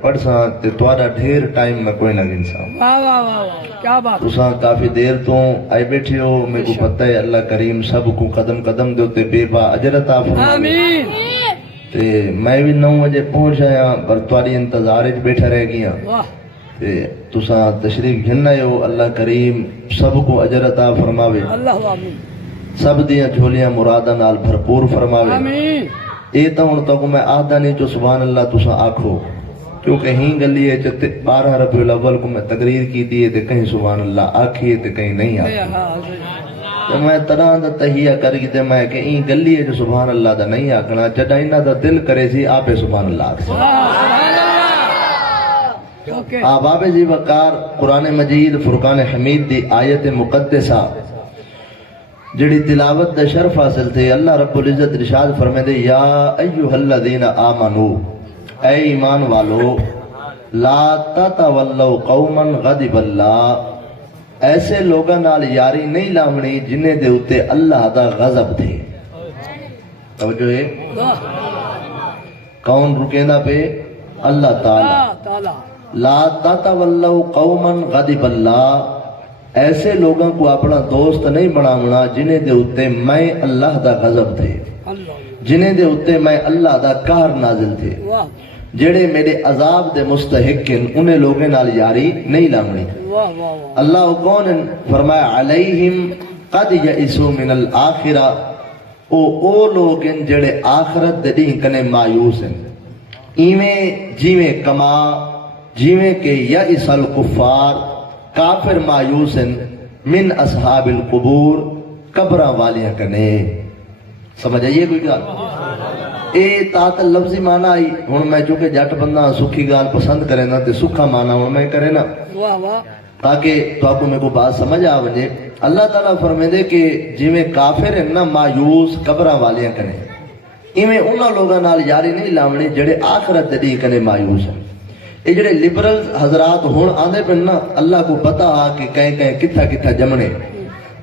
پڑھ سا تے تواڈا ڈھیر ٹائم میں کوئی نہ گنسا۔ واہ واہ واہ واہ، کیا بات۔ تساں کافی دیر تو آئے بیٹھے ہو، میرے کو پتہ ہے اللہ کریم سب کو قدم قدم دے تے بے با اجر عطا فرمائے۔ آمین۔ تے میں بھی 9 بجے پہنچ آیا پر تواڈی انتظار وچ بیٹھا رہ گیا۔ واہ، تے تساں تشریف گھن آئے ہو، اللہ کریم سب کو اجر عطا فرماوے، اللہ آمین سب دیاں جھولیاں مراداں نال بھرپور فرماوے۔ آمین۔ اے تا ہن تک میں آدھا نہیں جو سبحان اللہ تساں آکھو، کیونکہ ہی گلی ہے 12 ربیع الاول کو میں تقریر کی دی ہے تے کہیں سبحان اللہ آکھیے تے کہیں نہیں آکھیے، تے میں طرح دا تہیہ کر کے تے میں کہ این گلی ہے جو سبحان اللہ دا نہیں آکھنا، جڈا انہاں دا دل کرے سی آپے سبحان اللہ آکھ سی۔ آباب جی وقار قرآن مجید فرقان حمید دی آیت مقدسہ جڑی تلاوت دا شرف حاصل تھے، اللہ رب العزت ارشاد فرمائے دے یا ایھا الذین آمنو، اے ایمان والو، لا تتولوا قوما غضب اللہ، ایسے لوگاں نال یاری نہیں لاونی جنہیں دے اتے اللہ دا غضب تھے۔ توجہ ہے، کون رکیندہ پہ؟ اللہ تعالی۔ لا تتولوا قوما غضب اللہ، ایسے لوگوں کو اپنا دوست نہیں بناونا جنہیں دے اتے میں اللہ دا غضب تھے، جنہیں دے اتے میں اللہ دا قہر نازل تھے، جڑے میرے عذاب دے مستحق ہیں، انہیں لوگیں نال یاری نہیں لاونی۔ اللہ کون فرمایا علیہم قد یئسوا من الآخرہ، او لوگ ہیں جڑے آخرت دے دین کنے مایوس ہیں، ایویں جیویں کما جیویں کہ یئس الکفار، کافر مایوس ہیں، من اصحاب القبور، قبراں والیاں کنے۔ سمجھ آئیے کوئی گال؟ اے تات لفظی معنی آئی، ہن میں چونکہ جٹ بندہ سکھی گال پسند کرے نا تے سکھا معنی ہن میں کرے نا تاکہ تو آپ کو میں کو بات سمجھ آ وجے۔ اللہ تعالیٰ فرمائے دے کہ جویں کافر ہیں نا مایوس قبراں والیاں کنے، ایویں انہاں لوگاں نال یاری نہیں لاونی جڑے آخرت دی کنے مایوس ہیں۔ یہ جڑے لبرل حضرات ہون آندے پن نا، اللہ کو پتا آ کہ کہیں کہیں کتھا کتھا جمنے،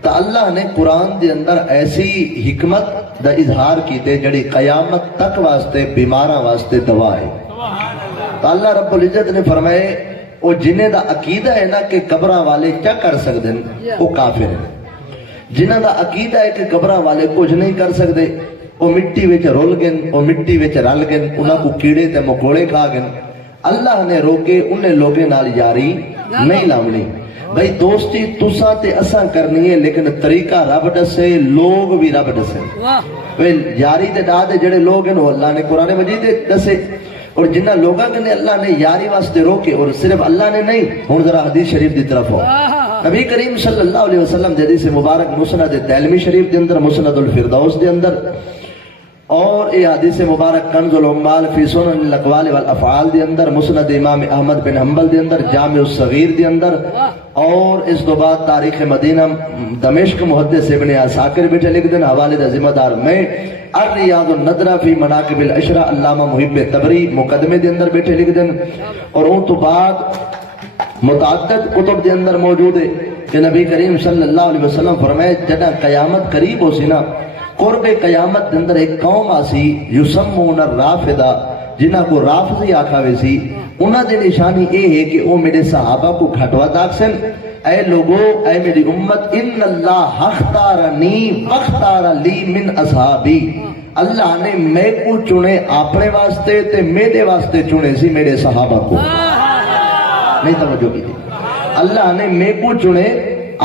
تو اللہ نے قرآن دے اندر ایسی حکمت دا اظہار کیتے جڑی قیامت تک واسطے بیماراں واسطے دوا ہے۔ تو اللہ رب العزت نے فرمائے وہ جنہیں دا عقیدہ ہے نا کہ قبراں والے کیا کر سکتے ہیں وہ کافر ہیں، جنہیں دا عقیدہ ہے کہ قبراں والے کچھ نہیں کر سکتے، وہ مٹی وچ رول گن، وہ مٹی وچ رل گن، انہاں کو کیڑے تے مکوڑے کھا گن۔ اللہ نے روکے انہیں لوگیں نال یاری نہیں لاونی۔ بھئی دوستی تساں تے اساں کرنی ہے لیکن طریقہ رب دسے، لوگ بھی رب دسے۔ یاری تے ڈا دے جڑے لوگ ہیں وہ اللہ نے قرآن مجید دسے، اور جنہ لوگاں نے اللہ نے یاری واسطے روکے، اور صرف اللہ نے نہیں۔ ہن ذرا حدیث شریف دی طرف ہو، نبی کریم صلی اللہ علیہ وسلم دی حدیث مبارک مسند دارمی شریف دے اندر، مسند الفردوس دے اندر، اور یہ حدیث مبارک کنز العمال فی سنن الاقوال والافعال دے اندر، مسند امام احمد بن حنبل دے اندر، جامع الصغیر دے اندر، اور اس دو بعد تاریخ مدینہ دمشق محدث ابن عساکر بیٹھے لکھ دیں، حوالے دا ذمہ دار میں، الریاض الندرہ فی مناقب العشرہ علامہ محب تبری مقدمے دے اندر بیٹھے لکھ دیں، اور ان تو بعد متعدد کتب دے اندر موجود ہے کہ نبی کریم صلی اللہ علیہ وسلم فرمائے جدہ قیامت قریب ہو سی نا، قرب قیامت اندر ایک قوم آسی یسمون الرافدہ، جنہ کو رافضی آکھاوے سی، انہاں دے نشانی اے ہے کہ وہ میرے صحابہ کو گھٹوا داکسن، اے لوگو اے میری امت، ان اللہ اختارنی واختار لی من اصحابی، اللہ نے میں کو چنے اپنے واسطے تے میرے واسطے چنے سی میرے صحابہ کو۔ نہیں توجہ کی تھی، اللہ نے میں کو چنے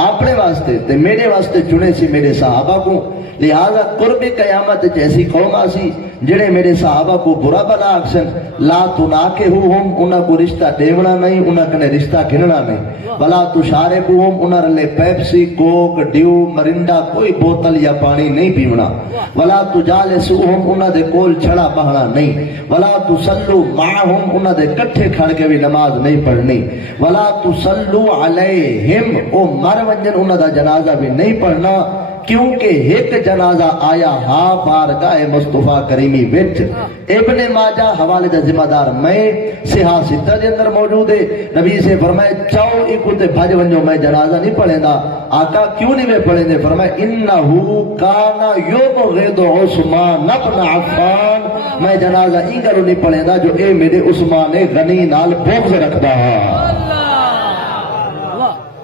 اپنے واسطے تے میرے واسطے چنے سی میرے صحابہ کو، لہذا قرب قیامت جیسی قوم آسی جڑے میرے صحابہ کو برا بلا اکسن، لا تناکہوہم، انہاں کو رشتہ دیونا نہیں، انہاں کنے رشتہ گھننا نہیں، ولا تشاربوہم، انہاں رلے پیپسی کوک ڈیو مرنڈا کوئی بوتل یا پانی نہیں پیونا، ولا تجالسوہم، انہاں دے کول چھڑا پہنا نہیں، ولا تسلو معہم، انہاں دے کٹھے کھڑ کے بھی نماز نہیں پڑھنی، ولا تسلو علیہم، او مر ونجن انہاں دا جنازہ بھی نہیں پڑھنا، کیونکہ ایک جنازہ آیا ہاں بارگاہ مصطفیٰ کریمی وچ ابن ماجہ حوالے دا ذمہ دار میں سہا ستہ دے اندر موجود ہے نبی سے فرمائے چاؤ ایک تے بھج ونجو میں جنازہ نہیں پڑھیں دا آقا کیوں نہیں میں پڑھیں دے فرمائے انہو کانا یبغض عثمان ابن عفان میں جنازہ انگرو نہیں پڑھیں دا جو اے میرے عثمان غنی نال بغض رکھدا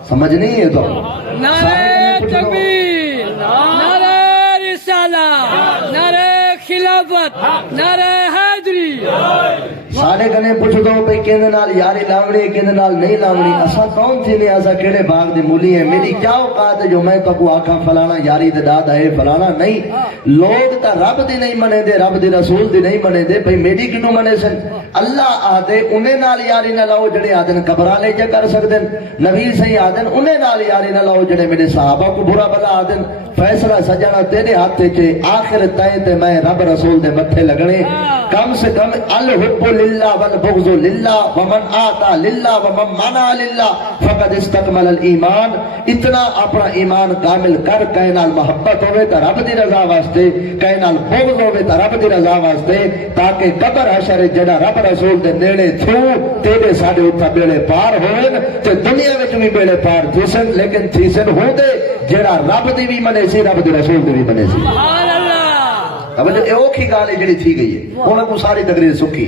سمجھ نہیں ہے تو نعرہ تکبیر نعرہ رسالہ نعرہ خلافت نعرہ حیدری سارے گنے پوچھ دو بھئی کہنے نال یاری لاؤنی کہنے نال نہیں لاؤنی اسا کون تھی نہیں اسا کیڑے باغ دی مولی ہے میری کیا اوقات ہے جو میں تو کو آکھاں فلانا یاری دے دادا ہے فلانا نہیں لوگ تا رب دی نہیں منے دے رب دی رسول دی نہیں منے دے بھئی میری کنو منے سن اللہ آدھے انہیں نال یاری نہ لاؤ جڑے آدھن قبرہ لے جا کر سکدن نبی صحیح آدھن انہیں نال یاری نہ لاؤ جڑے میرے صحابہ کو برا بلا آدھن فیصلہ سجانا تیرے ہاتھے چے آخر تائیں تے میں رب رسول دے متھے لگنے کم سے کم الحب للہ والبغض للہ ومن آتا للہ ومن منع للہ فقد استکمل الایمان اتنا اپنا ایمان کامل کر کہنال محبت ہوئے تا رب دی رضا واسطے کہنال بغض ہوئے تا رب دی رضا واسطے تاکہ قبر حشر جڑا رب رسول دے نیڑے تھو تیرے ساڑے اتھا بیڑے پار ہوئن تے دنیا وچ بھی بیڑے پار تھیسن لیکن تھیسن ہوں دے جڑا رب دی بھی منے سی رب دی رسول دی بھی منے سی سبحان اللہ اب یہ اوکھی گالے جڑی تھی گئی ہے انہوں کو ساری تقریر سکھی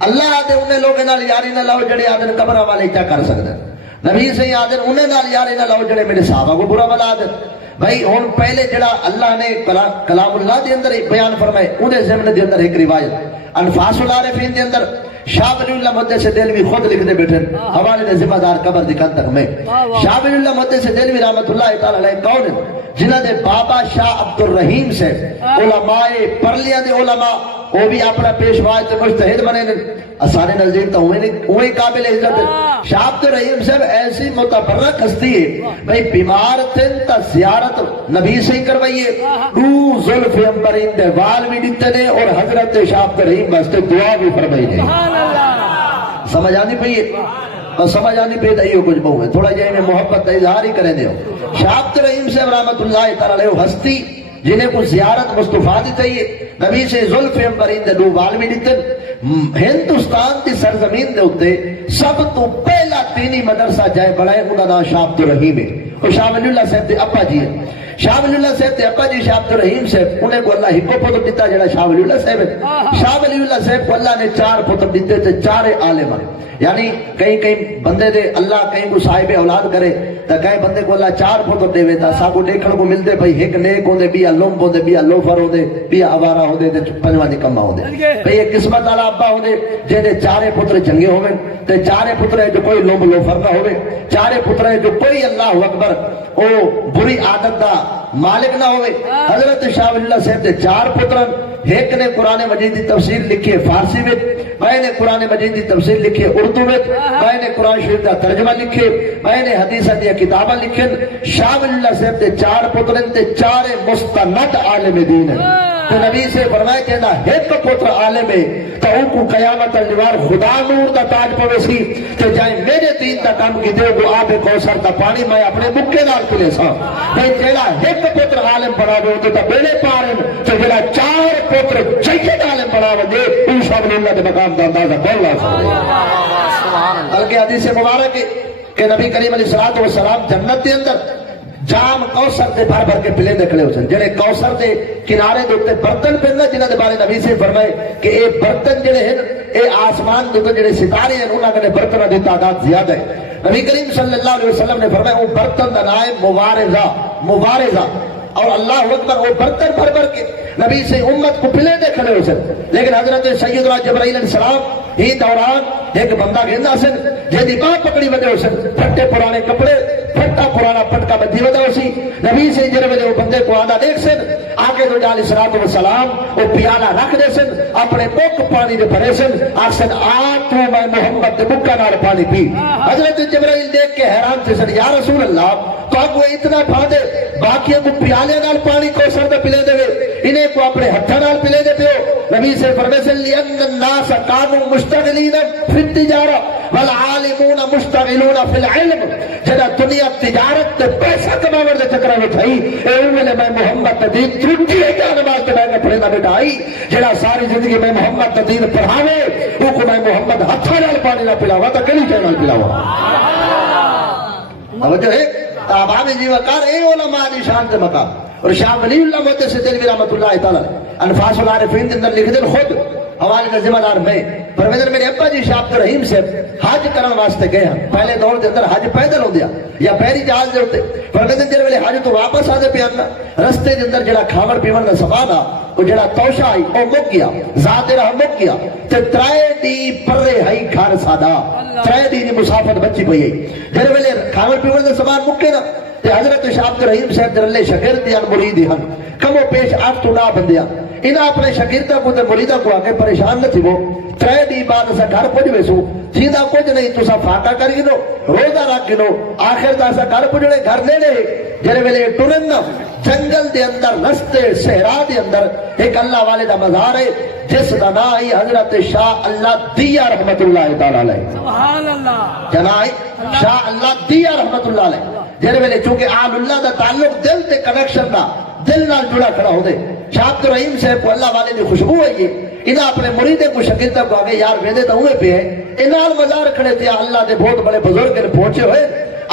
اللہ آدھے انہیں لوگ نال یاری نہ لاؤ جڑے آدھن قبرہ والے کیا کر سکتے نبی سے آدھن انہیں نال یاری نہ لاؤ جڑے میرے صحابہ کو برا بلا آدھن بھائی ہون پہلے جڑا اللہ نے کلام اللہ دے اندر ایک بیان فرمائے انہیں ضمن دے اندر ایک روایت انفاس العارفین دے اندر شاہ ولی اللہ مدد سے دلوی خود لکھتے بیٹھے حوالے دے ذمہ دار قبر دی کندق میں شاہ ولی اللہ مدد سے دلوی رحمت اللہ تعالی علیہ کون جنہ دے بابا شاہ عبد الرحیم سے علماء پرلیاں دے علماء وہ بھی اپنا پیشواز تے مجتہد بنے سارے نزدیک تو وہی قابل عزت شاہ عبد الرحیم صاحب ایسی متبرک ہستی ہے بھئی بیمار تھن تا زیارت نبی سے ہی کروائیے دو ظلف امبرین دے وال بھی دیتے نے اور حضرت شاہ عبد الرحیم واسطے دعا بھی فرمائی نے سمجھ آنی پہیے اور سمجھ آنی پہ دائیو کچھ بہو ہے تھوڑا جائے میں محبت دا اظہار ہی کریں دیو شاہ عبد الرحیم صاحب رحمت اللہ تعالی علیہ ہستی جنہیں کو زیارت مصطفیٰ دی چاہیے نبی سے ظلف امبرین دے دو وال بھی دیتے ہندوستان دی سرزمین دے ہوتے سب تو پہلا دینی مدرسہ جائے بڑھائے انہوں نے شاہ عبد الرحیم ہے اور شاہ ولی اللہ صاحب دے ابا جی ہے شاہ ولی اللہ صاحب دے ابا جی شاہ عبد الرحیم صاحب انہیں کو اللہ ہکو پتر دیتا جڑا شاہ ولی اللہ صاحب ہے شاہ ولی اللہ صاحب کو اللہ نے 4 پتر دیتے تھے 4 عالم یعنی کہیں بندے دے اللہ کہیں کو صاحب اولاد کرے تا کہیں بندے کو اللہ 4 پتر دے ویتا ساکو دیکھن کو ملتے بھئی ایک نیک ہوندے بیا لوم ہوندے بیا لوفر ہوندے بیا آوارہ ہوندے تے پنجواں نکما ہوندے بھئی ایک قسمت والا ابا ہوندے جے 4 پتر چنگے ہوئے تے 4 پتر ہے جو کوئی لوم لوفر نہ ہوئے 4 پتر ہے جو کوئی اللہ اکبر او بری عادت دا مالک نہ ہوئے حضرت شاہ ولی اللہ صاحب تے 4 پترن ایک نے قرآن مجید دی تفسیر لکھی ہے فارسی میں میں نے قرآن مجید دی تفسیر لکھی ہے اردو میں میں نے قرآن شریف دا ترجمہ لکھے میں نے حدیث دیا کتابہ لکھن شاہ ولی اللہ صاحب تے 4 پترن تے 4 مستند عالم دین ہیں تو نبی سے فرمائے کہنا ایک پتر عالم ہے تو ان کو قیامت النوار خدا نور دا تاج پوے سی کہ جائے میرے دین دا کام کی دے وہ آب کوثر دا پانی میں اپنے مکے نال پلے سا بھئی جیڑا ایک پتر عالم بنا دے تو بیڑے پارن تو جیڑا 4 پتر جید عالم بنا دے ان شاء اللہ دے مقام دا اندازہ کون لا سکتے بلکہ حدیث مبارک کہ نبی کریم علیہ السلام جنت دے اندر جام کوثر دے بھر بھر کے پلے نکلے ہو سن جڑے کوثر دے کنارے دے اوپر برتن پہننا جنہ دے بارے نبی سے فرمائے کہ اے برتن جڑے ہیں اے آسمان دے جڑے ستارے ہیں انہاں دے برتناں دی تعداد زیادہ ہے نبی کریم صلی اللہ علیہ وسلم نے فرمایا وہ برتن دا نام مبارزہ اور اللہ اکبر وہ برتن بھر بھر کے نبی سے امت کو پلے دے کھڑے ہو سن لیکن حضرت سیدنا جبرائیل علیہ السلام ہی دوران ایک بندہ گھندا سن جے باں پکڑی وجہ ہو سن پھٹے پرانے کپڑے پھٹا پرانا پٹکا بدھی وجہ ہو سی نبی سے جڑے وجہ وہ بندے کو آدھا دیکھ سن آگے دو علیہ السلام وہ پیالہ رکھ دے سن اپنے مک پانی دے بھرے سن آسن تو میں محمد دے مکہ نال پانی پی حضرت جبرائیل دیکھ کے حیران تھے سن یا رسول اللہ تو کو اتنا ٹھا دے باقی کو پیالے نال پانی کو سر دے پلے دے انہیں کو اپنے ہتھاں نال پلے دے پیو نبی سے فرمائے لئن الناس كانوا مشتغلین فی التجارہ والعالمون مشتغلون فی العلم جڑا دنیا تجارت تے پیسہ کماون دے چکر وچ ہئی اے اونے میں محمد دین ترٹی ہے کہ نماز تے میں پڑھے نہ بیٹا آئی جڑا ساری زندگی میں محمد دین پڑھاوے او کو میں محمد ہتھاں نال پانی نہ پلاوا تے کیڑی شے نال پلاوا توجہ ہے تابع جی وقار اے علماء دی شان تے مقام اور شاہ ولی اللہ محدث دہلوی رحمۃ اللہ تعالی انفاس العارفین کے اندر لکھ دے خود حوالے کا ذمہ دار میں پرویزر میرے ابا جی شاہ عبد الرحیم سے حج کرن واسطے گئے ہیں پہلے دور دے اندر حج پیدل ہوندیا یا پہری جہاز دے اوتے پرویزر جڑے ویلے حج تو واپس آدے پے ان رستے دے اندر جڑا کھاون پیون دا سامان آ او جڑا توشا آئی او مک گیا ذات رحم مک گیا تے ترائے دی پرے ہئی گھر سادا ترائے دی مسافت بچی پئی ہے جڑے ویلے کھاون پیون دا سامان مکے نا تے حضرت شاہ عبد الرحیم صاحب درلے شاگرد یا مرید ہن کمو پیش آٹھ تو نہ بندیا انہاں اپنے شاگرداں کو تے مریداں کو آ کے پریشان نہ تھی وہ ترے دی بعد اسا گھر پہنچ ویسو سیدھا کچھ نہیں تسا فاقہ کر گنو روزہ رکھ گنو آخر تا اسا گھر پہنچنے گھر نیڑے جڑے ویلے ٹرن جنگل دے اندر رستے صحرا دے اندر ایک اللہ والے دا مزار ہے جس دا نام ہے حضرت شاہ اللہ دیا رحمت اللہ تعالی علیہ سبحان اللہ جناب شاہ اللہ دیا رحمت اللہ علیہ جڑے ویلے چونکہ آل اللہ دا تعلق دل تے کنیکشن دا دل نال جڑا کھڑا ہو دے شاہ عبد الرحیم صاحب کو اللہ والے دی خوشبو ہے یہ انہاں اپنے مریدے کو شاگرداں کو آگے یار ویندے تو ہوئے پہ ہے انہاں مزار کھڑے تھے اللہ دے بہت بڑے بزرگ نے پہنچے ہوئے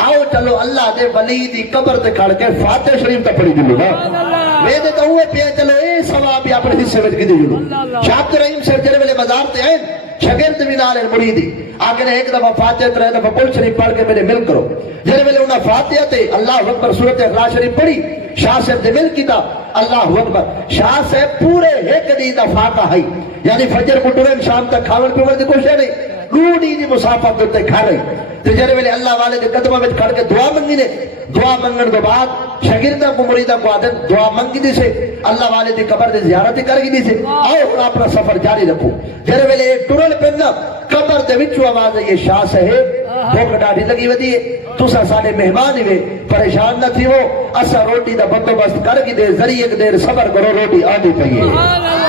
آؤ چلو اللہ دے ولی دی قبر تے کھڑ کے فاتح شریف تے پڑھی دلو نا ویندے تو ہوئے پہ چلو اے ثواب اپنے حصے وچ کی دلو شاہ عبد الرحیم صاحب جڑے ویلے مزار تے آئے شاگرد بھی نال مریدی آگے نے ایک دفعہ فاتحہ ترے دفعہ کل شریف پڑھ کے میرے مل کرو جڑے ویلے انہاں فاتحہ تے اللہ اکبر سورۃ اخلاص شریف پڑھی شاہ صاحب دے مل کیتا اللہ اکبر شاہ صاحب پورے ایک دی دا فاقہ ہے یعنی فجر کو ٹرن شام تک کھاون پیون دی کوشش نہیں روڈی دی مسافت تے گھر ہے تے جڑے ویلے اللہ والے دے قدماں وچ کھڑ کے دعا منگی نے دعا منگن دے بعد شاگرداں کو مریداں کو عادت دعا منگی دی سے اللہ والے دی قبر دی زیارت کر گئی دی سے آؤ ہن اپنا سفر جاری رکھو جڑے ویلے ٹرن پندا قبر دے وچوں آواز ہے یہ شاہ صاحب بھوک ڈاڈی لگی ودی ہے تسا ساڈے مہمان ہوئے پریشان نہ تھیو اسا روٹی دا بندوبست کر کے دے ذریعے ایک دیر صبر کرو روٹی آنی پئی ہے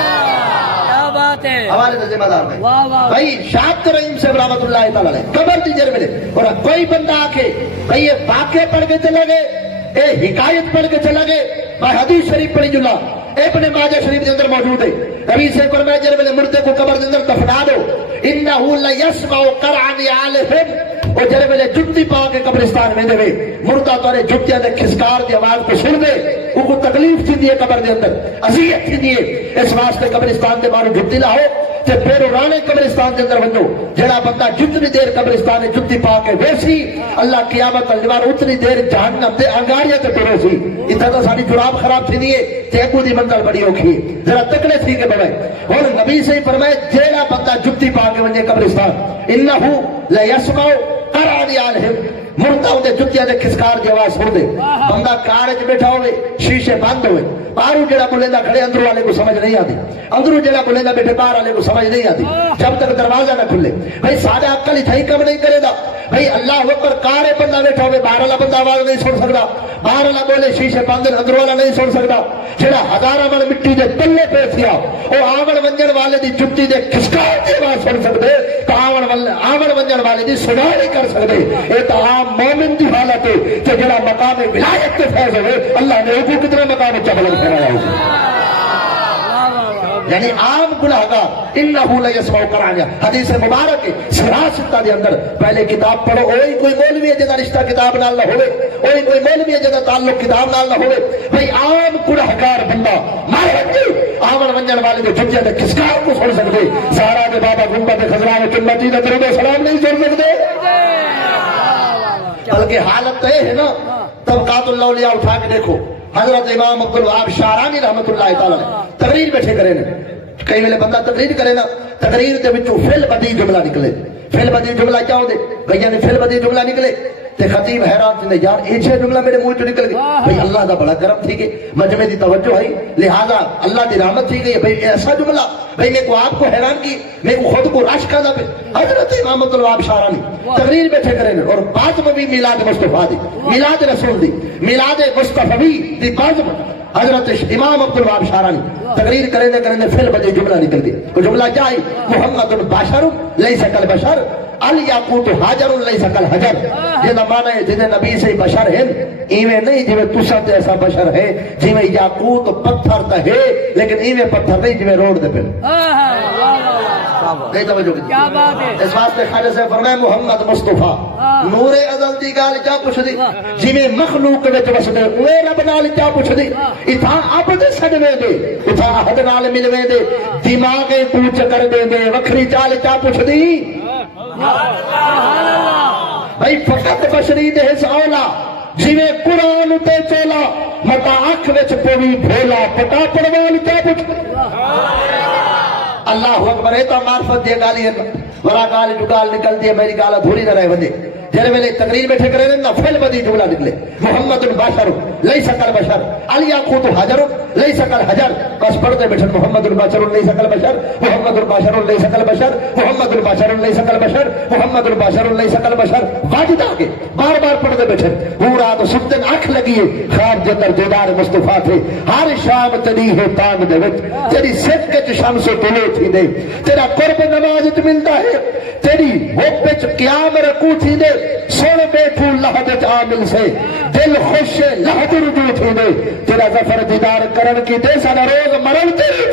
ہمارے ذمہ دار میں بھائی شاہ عبد الرحیم صاحب رحمۃ اللہ تعالی علیہ قبر دی جر ملے اور کوئی بندہ آ کے بھائی یہ واقعے پڑھ کے چلا گئے اے حکایت پڑھ کے چلا گئے میں حدیث شریف پڑھی جلا ابن ماجہ شریف کے اندر موجود ہے نبی سے فرمایا جر ملے مردے کو قبر کے اندر دفنا دو انه ليسمع قرع نعالهم اور جڑے ویلے جُتی پا کے قبرستان میں دے مردہ تورے جُتیاں دے کھسکار دی آواز کو سن دے او کو تکلیف تھی ہے قبر دے اندر اذیت تھی ہے اس واسطے قبرستان دے بارے جُتی نہ ہو تے پھر رانے قبرستان دے اندر ونجو جڑا بندہ جتنی دیر قبرستان میں جُتی پا کے ویسی اللہ قیامت والے اتنی دیر جہنم تے انگاریاں تے ٹرے سی اتنا تو ساری جراب خراب تھی ہے تے ابو دی منزل بڑی اوکھی ہے ذرا تکڑے تھی کے بڑے اور نبی سے فرمایا جیڑا بندہ جُتی پا کے ونجے قبرستان انه لا يسمع قرع نعالهم مردہ ہوتے جتیاں دے کھسکار دی آواز سن دے بندہ کار وچ بیٹھا ہوئے شیشے بند ہوئے باہروں جڑا بولیندا کھڑے اندروں والے کو سمجھ نہیں آتی اندروں جڑا بولیندا بیٹھے باہر والے کو سمجھ نہیں آتی جب تک دروازہ نہ کھلے بھائی سارا عقل ہی کم نہیں کرے گا بھائی اللہ اکبر کارے بندہ بیٹھا ہوئے باہر والا بندہ آواز نہیں سن سکتا باہر والا بولے شیشے بند اندروں والا نہیں سن سکتا جڑا ہزاراں من مٹی دے تلے پہ تھیا او آون ونجن والے دی جُتی دے کھسکار دی آواز سن سکدے تو آون ونجن والے دی سنا نہیں کر سکدے اے تو عام مومن دی حالت ہے کہ جڑا مقام ولایت تے فیض ہوئے اللہ نے اوپر کتنے مقام چبل پھیرایا ہو یعنی عام گناہگار انہو لا یسمع قرآن حدیث مبارک ہے سراستہ دے اندر پہلے کتاب پڑھو اوہی کوئی مولوی ہے جدا رشتہ کتاب نال نہ ہوئے اوہی کوئی مولوی ہے جدا تعلق کتاب نال نہ ہوئے بھئی عام گناہگار بندہ مارے آمن ونجن والے دے جھجے دے کسکار کو سن سکتے سارا دے بابا گنبد خضران قمتی دے درود سلام نہیں سن سکتے بلکہ حالت تو ہے نا طبقات اللہ علیہ اٹھا کے دیکھو حضرت امام عبدالوہاب شعرانی رحمت اللہ تعالی تقریر بیٹھے کرے نا کئی ویلے بندہ تقریر کرے نا تقریر دے وچوں فعل بدی جملہ نکلے فعل بدی جملہ کیا ہو دے بھیا نے فعل بدی جملہ نکلے تے خطیب حیران تھے یار یہ چھ جملہ میرے منہ چ نکل گئی بھئی اللہ دا بڑا کرم تھی گئی مجمع دی توجہ ہے لہذا اللہ دی رحمت تھی گئی بھئی ایسا جملہ بھئی میں کو آپ کو حیران کی میں کو خود کو رش کا پہ حضرت امام عبدالوہاب شعرانی تقریر بیٹھے کریں اور بعض میں بھی میلاد مصطفیٰ دی میلاد رسول دی میلاد مصطفی دی بعض میں حضرت امام عبدالوہاب شعرانی تقریر کرنے پھر بجے جملہ نکل گئی وہ جملہ کیا ہے محمد بشر لیس کالبشر الیاقوت حجر لیس کالحجر یہ نہ مانا ہے جنہیں نبی سے بشر ہے ایویں نہیں جویں تسا تے ایسا بشر ہے جویں یاقوت پتھر تے ہے لیکن ایویں پتھر نہیں جویں روڈ دے پہ نہیں توجہ کی کیا بات ہے اس واسطے خالد سے فرمایا محمد مصطفیٰ نور ازل دی گال کیا پوچھ دی جویں مخلوق وچ وسدے اوے رب نال کیا پوچھ دی اتھاں اپ دے سجدے دے اتھاں احد نال ملوے دے دماغ کوچ کر دے دے وکھری چال کیا پوچھ دی بھائی فقط بشری دے حص اولا جویں قرآن تے چولا متا اکھ وچ پوی بھولا پٹا پڑوال کیا پوچھ اللہ اکبر ہے تو معرفت دی گالی ہے ورا گال جو گال نکلتی ہے میری گال ادھوری نہ رہے ودے جڑے ویلے تقریر بیٹھے کرے نا فل بدی جملہ نکلے محمد البشر لیس کالبشر الیاقوت حجر لیس کالحجر بس پڑھتے بیٹھے محمد البشر لیس کالبشر محمد البشر لیس کالبشر محمد البشر لیس کالبشر محمد البشر لیس کالبشر واجد آگے بار بار پڑھتے بیٹھے پورا تو سبتن اکھ لگی ہے خواب جندر دیدار مصطفیٰ تھے ہر شام تنی ہے تانگ دے وچ تیری صدقے چ شمس طلوع تھی دے تیرا قرب نماز چ ملتا ہے تیری ہوپ وچ قیام رکوع تھی دے سن بیٹھو لحظت عامل سے دل خوش لحظت رجوع تھی دے تیرا ظفر دیدار کرن کی دے سانا روز مرن تیری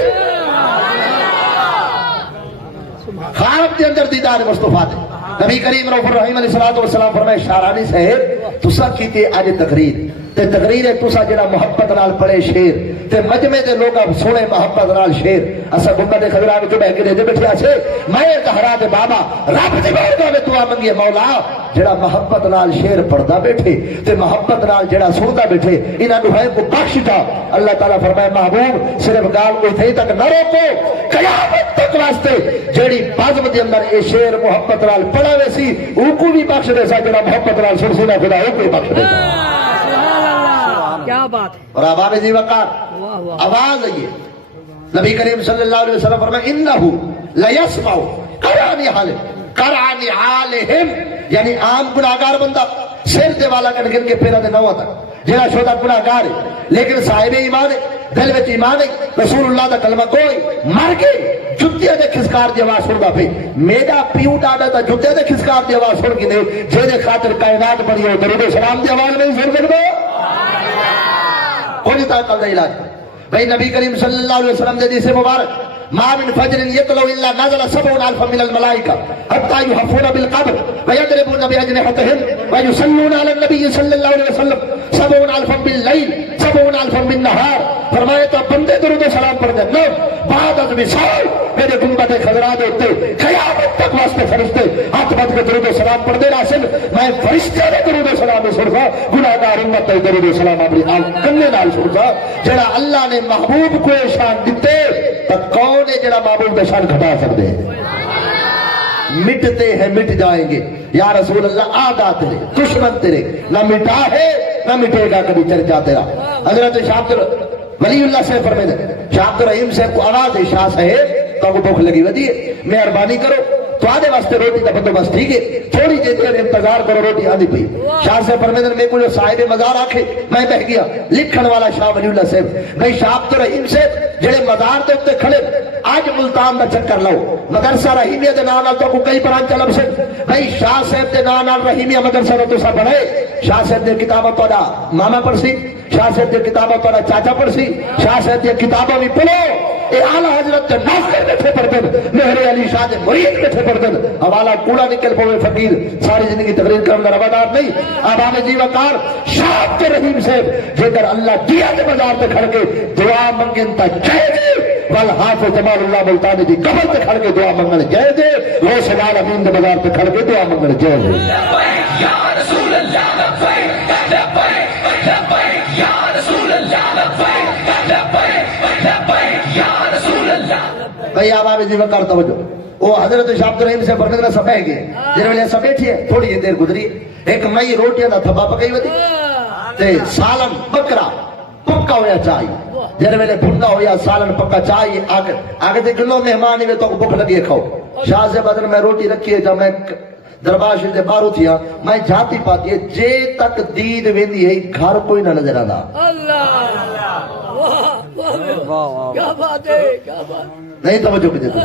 خواب دے اندر دیدار مصطفیٰ دے نبی کریم رب الرحیم علیہ السلام فرمائے شعرانی صاحب تسا کیتے آج تقریر تے تقریر ہے تسا جڑا محبت نال پڑے شیر تے مجمع دے لوگا سونے محبت نال شیر اسا گنبد خضرا وچ بیٹھ کے دے بیٹھے اسے میں طہرا دے بابا رب دی بارگاہ وچ دعا منگی مولا جڑا محبت نال شیر پڑھدا بیٹھے تے محبت نال جڑا سندا بیٹھے انہاں نو ہے کو بخش دا اللہ تعالی فرمائے محبوب صرف گال اوتھے تک نہ روکو قیامت تک واسطے جڑی بزم دے اندر اے شیر محبت نال پڑھا ویسی او کو بھی بخش دے سا جڑا محبت نال سن خدا او کو بخش دے کیا بات ہے اور آواز جی وقار آواز ہے نبی کریم صلی اللہ علیہ وسلم فرمائے انہو لیسمعو قرآن عالہم یعنی عام گناہگار بندہ سر دے والا کن گن کے پیرا دے نوا تک جنہا شودا گناہگار ہے لیکن صاحب ایمان ہے دل وچ ایمان ہے رسول اللہ دا کلمہ کوئی مر کے جتیا دے کھسکار دی آواز سندا پئی میرا پیو ڈاڈا تا جتیا دے کھسکار دی آواز سن کے دے جے دے خاطر کائنات بنی ہو درود و سلام دی آواز نہیں سن سکدے کوئی طاقت دا علاج بھئی نبی کریم صلی اللہ علیہ وسلم دے حدیث مبارک ما من فجر يطلع الا نزل 70,000 من الملائكه حتى يحفون بالقبر ويضربون باجنحتهم ويصلون على النبي صلى الله عليه وسلم 70,000 بالليل 70,000 بالنهار فرمایا تو بندے درود و سلام پڑھتے نو بعد از وصال میرے گنبد خضرا دے اوپر قیامت تک واسطے فرشتے ہاتھ بند کے درود و سلام پڑھتے راسل میں فرشتے دے درود و سلام سنتا گناہگار امت تے درود و سلام اپنی کنے نال سنتا جڑا اللہ نے محبوب کو شان دتے تو کون ہے جڑا محبوب دے شان گھٹا سکدے مٹتے ہیں مٹ جائیں گے یا رسول اللہ آدھا تیرے دشمن تیرے نہ مٹا ہے نہ مٹے گا کبھی چرچا تیرا حضرت شاہ ولی اللہ سے فرمائے دے شاہ رحیم سے کو آواز ہے شاہ صاحب تو کو بھوک لگی ودی ہے مہربانی کرو تو آدھے واسطے روٹی کا بندوبست ٹھیک ہے تھوڑی دیر انتظار کرو روٹی آدھی پئی شاہ سے فرمائے دے میں کو جو صاحب مزار آکھے میں بہ گیا لکھن والا شاہ ولی اللہ صاحب بھئی شاہ رحیم سے جڑے مزار دے اوپر کھڑے آج ملتان دا چکر لاؤ مدرسہ رحیمیہ دے نام نال تو کو کئی برانچ چلب سے بھئی شاہ صاحب دے نام نال رحیمیہ مدرسہ تو سا پڑھے شاہ صاحب دے کتابہ تو دا ماما پڑھسی شاہ صاحب دے کتابہ تو دا چاچا پڑھسی شاہ صاحب دے کتابہ بھی پڑھو اے اعلی حضرت دے ناصر بیٹھے پڑھدن مہر علی شاہ دے مرید بیٹھے پڑھدن حوالہ کوڑا نکل پوے فقیر ساری زندگی تقریر کرنے روادار نہیں عوام جی وقار شاہ عبد الرحیم صاحب جے کر اللہ دیا دے بازار تے کھڑ کے دعا منگن تا جائے والحافظ جمال اللہ ملتانی دی قبر تے کھڑ کے دعا منگن جائے دے وہ سلال امین دے بازار تے کھڑ کے دعا منگن جائے دے لبیک یا رسول اللہ لبیک لبیک لبیک یا رسول اللہ لبیک لبیک لبیک یا رسول اللہ بھئی عوام جی وقار توجہ وہ حضرت شاہ عبد الرحیم سے فرمایا سب ہے گئے جن ویلے سب بیٹھی ہے تھوڑی دیر گزری ایک مئی روٹیاں دا تھبا پکائی ودی تے سالن بکرا پکا ہویا چاہیے جن ویلے بھندا ہویا سالن پکا چاہیے آگے تے گنو مہمان ہی تو بھوک لگی ہے کھاؤ شاہ سے بدر میں روٹی رکھی ہے جب میں دربار شریف دے باہر تھیا میں جاتی پاتی ہے جے تک دید ویندی ہے گھر کوئی نہ نظر آندا کیا بات ہے کیا بات نہیں توجہ کی دیتے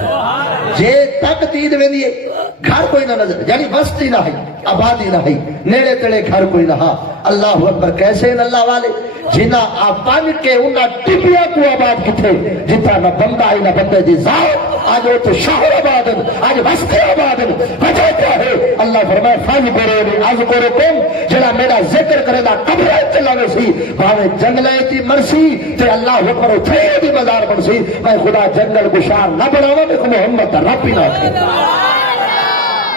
جے تک دید ویندی ہے گھر کوئی نہ نظر یعنی بستی نہ ہے آبادی نہ ہے نیڑے تیڑے گھر کوئی نہ ہاں اللہ اکبر کیسے ان اللہ والے جنہ آبان کے انہا ٹپیا کو آباد کتھے جتا نہ بندہ ہی نہ بندے دی ذات آج وہ تو شہر آبادن آج بستی آبادن وجہ کیا ہے اللہ فرمائے فاز کرو آز کرو کم جنا میرا ذکر کرے دا قبرہ چلانے سی بھاوے جنگلے تی مرسی تے اللہ اکبر اٹھے دی مزار بنسی میں خدا جنگل کو شار نہ بڑھاوا میں کو محمد تا رب ہی نہ کھے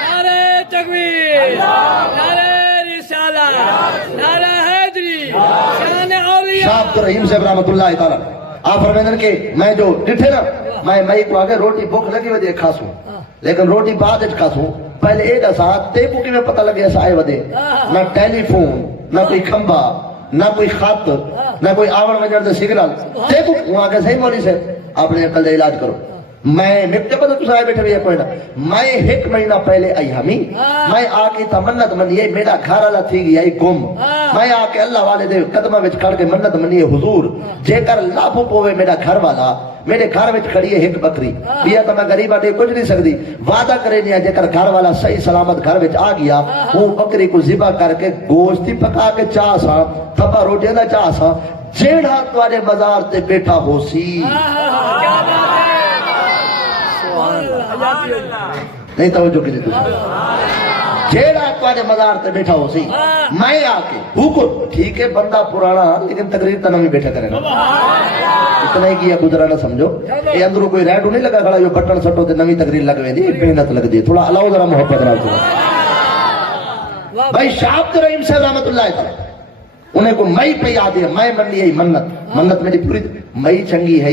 نعرہ تکبیر نعرہ رسالہ نعرہ حیدری شان اولیاء شاہ عبد الرحیم سے رحمت اللہ تعالی آپ فرمیدن کہ میں جو ڈٹھے نا میں کو آگے روٹی بھوک لگی ودے کھاسوں لیکن روٹی بعد اچ کھاسوں پہلے ایک ساتھ تے کو میں پتہ لگے ایسا آئے ودے نہ ٹیلی فون نہ کوئی کھمبا نہ کوئی خط نہ کوئی آون وجر دے سگنل تے کو وہاں کے صحیح مولی سے آپ نے عقل دے علاج کرو میں مکتے پتہ تو سائے بیٹھے ہوئے کوئی نہ میں ایک مہینہ پہلے آئی ہمیں میں آکے تا منت منیے میرا گھر اللہ تھی گئی آئی گم میں آکے اللہ والے دے قدمہ وچ کھڑ کے منت منیے حضور جے کر لابو پوے میرا گھر والا میرے گھر وچ کھڑی ہے ایک بکری بیا تو میں غریبہ دے کچھ نہیں سکتی وعدہ کرے نہیں جے کر گھر والا صحیح سلامت گھر وچ آ گیا وہ بکری کو ذبح کر کے گوشتی پکا کے چاہ سا تھپا روٹی دا چاہ سا جیڑا تواڈے مزار تے بیٹھا ہو سی کیا بات ہے نہیں توجہ کی دیتے جیڑا تواڈے مزار تے بیٹھا ہو سی میں آ کے حکم ٹھیک ہے بندہ پرانا لیکن تقریر تو نمی بیٹھا کرے گا اتنا ہی کیا گزرا نہ سمجھو یہ اندروں کوئی ریڈو نہیں لگا کھڑا جو بٹن سٹو تے نمی تقریر لگ ویندی محنت لگ دی تھوڑا اللہ ذرا محبت نال بھائی شاہ عبد الرحیم سے رحمت اللہ تعالی انہیں کو مئی پہ یاد ہے میں من لی منت میری پوری مئی چنگی ہے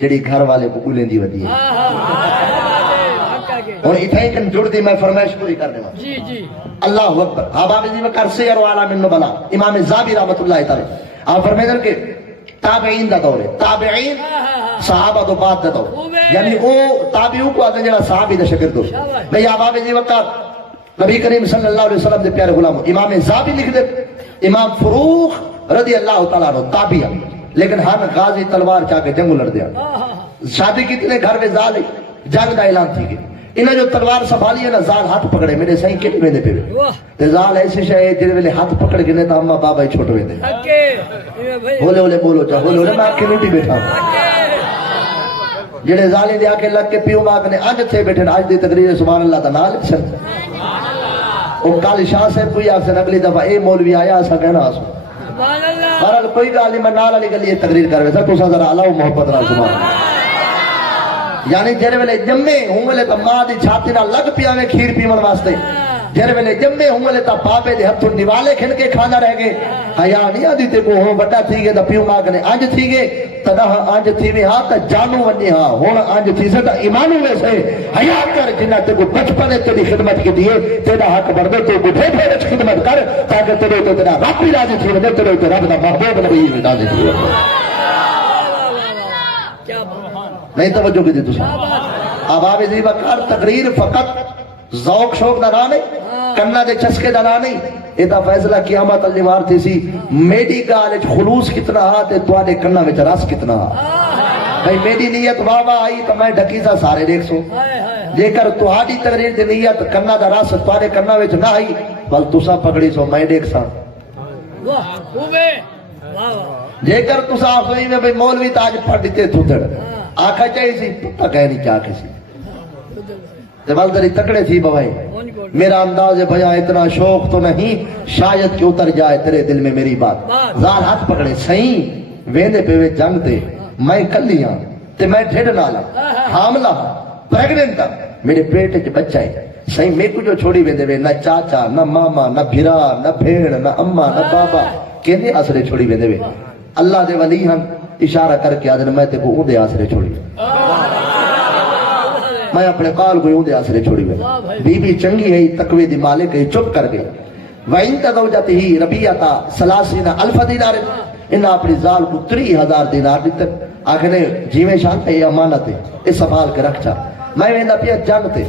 جڑی گھر والے کو بولیں دی ودی ہے اور اتھائی کن جڑ دی میں فرمائش پوری کرنے والا جی جی اللہ اکبر آباب جی وکر سیر و عالم النبلا امام زابی رحمت اللہ تعالی آپ فرمیدن کہ تابعین دا دور ہے تابعین صحابہ تو بعد دا دور یعنی او تابعیوں کو آدھے جنہا صحابی دا شکر دو بھئی آباب جی وکر نبی کریم صلی اللہ علیہ وسلم دے پیارے غلام امام زابی لکھ دے امام فروخ رضی اللہ تعالیٰ عنہ تابعہ لیکن ہم غازی تلوار چاہ کے جنگو لڑ دیا شادی کی تنے گھر میں زال جنگ دا اعلان تھی گئی انہیں جو تلوار سنبھالی ہے نا زال ہاتھ پکڑے میرے صحیح کٹ میں دے پہ زال ایسی شاید جنہیں ویلے ہاتھ پکڑ گنے تا اممہ بابا ہی چھوٹ ہوئے دے ہولے ہولے بولو چاہ ہولے ہولے میں آپ کی روٹی بیٹھا ہوں جنہیں زالی دے آکے لگ کے پیو باگ نے آج تھے بیٹھے آج دی تقریر سبحان اللہ تا نال چھل وہ کال شاہ سے کوئی آپ سے نقلی دفعہ اے مولوی آیا ایسا کہنا آسو بہرحال کوئی گالی میں نال علی گلی یہ تقریر کر ویسا تو ذرا اللہ و محبت نال سبحان اللہ یعنی جن ویلے جمے ہوں ویلے تا ماں دی چھاتی نہ لگ پیا میں کھیر پیون واسطے جن ویلے جمے ہوں ویلے تا پاپے دے ہتھوں نیوالے کھن کے کھانا رہ گئے حیا نہیں آدھی تے کو ہوں بڑا تھی گئے تا پیو ماں کنے آج تھی گئے تدہ آج تھی میں ہاں تا جانو ونی ہاں ہون آج تھی سے تا ایمانو میں سے حیا کر جنہ تے کو بچپنے تیری خدمت کی دیئے تیرا حق بردے تو کو بھے خدمت کر تاکہ تیرے تو تیرا رب بھی راضی تھی ودے تیرے تو رب دا محبوب نبی راضی تھی نہیں توجہ کی دی تو آباب زیبہ کار تقریر فقط ذوق شوق دا نہیں کنہ دے چسکے دا نہیں ایدہ فیصلہ قیامت اللیوار تھی سی میڈی گالج خلوص کتنا ہاں تے توادے کنہ میں چراس کتنا ہاں بھئی میڈی نیت بابا آئی تو میں ڈھکیزہ سارے دیکھ سو جے کر توہاڈی تقریر دے نیت کنہ دا راس توادے کنہ میں نہ آئی بل تسا پکڑی سو میں دیکھ سا جے کر تسا آفائی میں بھئی مولوی تاج پڑھ دیتے تھوتڑ آکھا چاہی سی پتہ کہنی چاہ کسی جبال دری تکڑے تھی بھائی میرا انداز بیاں اتنا شوق تو نہیں شاید کہ اتر جائے تیرے دل میں میری بات زال ہاتھ پکڑے صحیح ویندے پہ وے جنگ دے میں کلی ہاں تے میں ڈھیڑ نالا حاملہ پریگننٹ ہاں میرے پیٹ چ بچہ ہے صحیح میں کو جو چھوڑی ویندے وے نہ چاچا نہ ماما نہ بھیرا نہ بھیڑ نہ اماں نہ بابا کہنے آسرے چھوڑی ویندے وے اللہ دے ولی ہم اشارہ کر کے آدھن میں تے کو اون دے آسرے چھوڑی میں اپنے قال کو یوں دے آسرے چھوڑی میں بی بی چنگی ہے تقوی دی مالک ہے چپ کر گئی وَإِنْ تَزَوْجَتِهِ رَبِيَّةَ ثَلَاثِينَ أَلْفَ دِینار انہا اپنی زال کو 30,000 دینار دیتے آخر جیویں شان ہے یہ امانت ہے اس سنبھال کے رکھ چا میں ویندہ پیا جانتے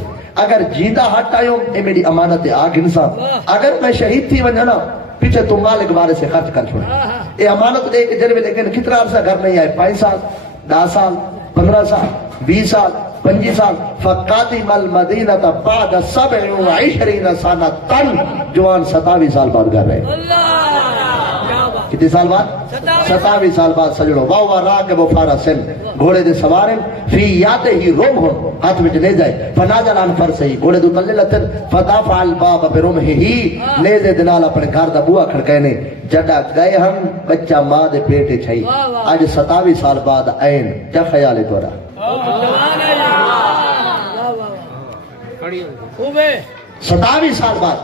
اگر جیندہ ہٹ آئیوں یہ میری امانت ہے آگ انسان اگر میں شہید تھی ونجا نا پیچھے تم مالک بارے سے خرچ کر چھوڑے یہ امانت دے کے جنوے لیکن کتنا عرصہ گھر نہیں آئے 5 سال 10 سال 15 سال 20 سال 25 سال فقادم المدینہ بعد 27 سنۃ جوان 27 سال بعد گھر رہے کتنی سال بعد 27 سال بعد سجڑو واہ راکب و فارسن گھوڑے دے سوارن فی یاد ہی روم ہو ہاتھ میں لے جائے فناجل ان فرسہی گھوڑے دو تلے لتن فدافع الباب برم ہی نیزے دنال اپنے گھر دا بوا کھڑکینے جڑا گئے ہم بچہ ماں دے پیٹے چھائی آج 27 سال بعد این کیا خیال ہے تورا 27 سال بعد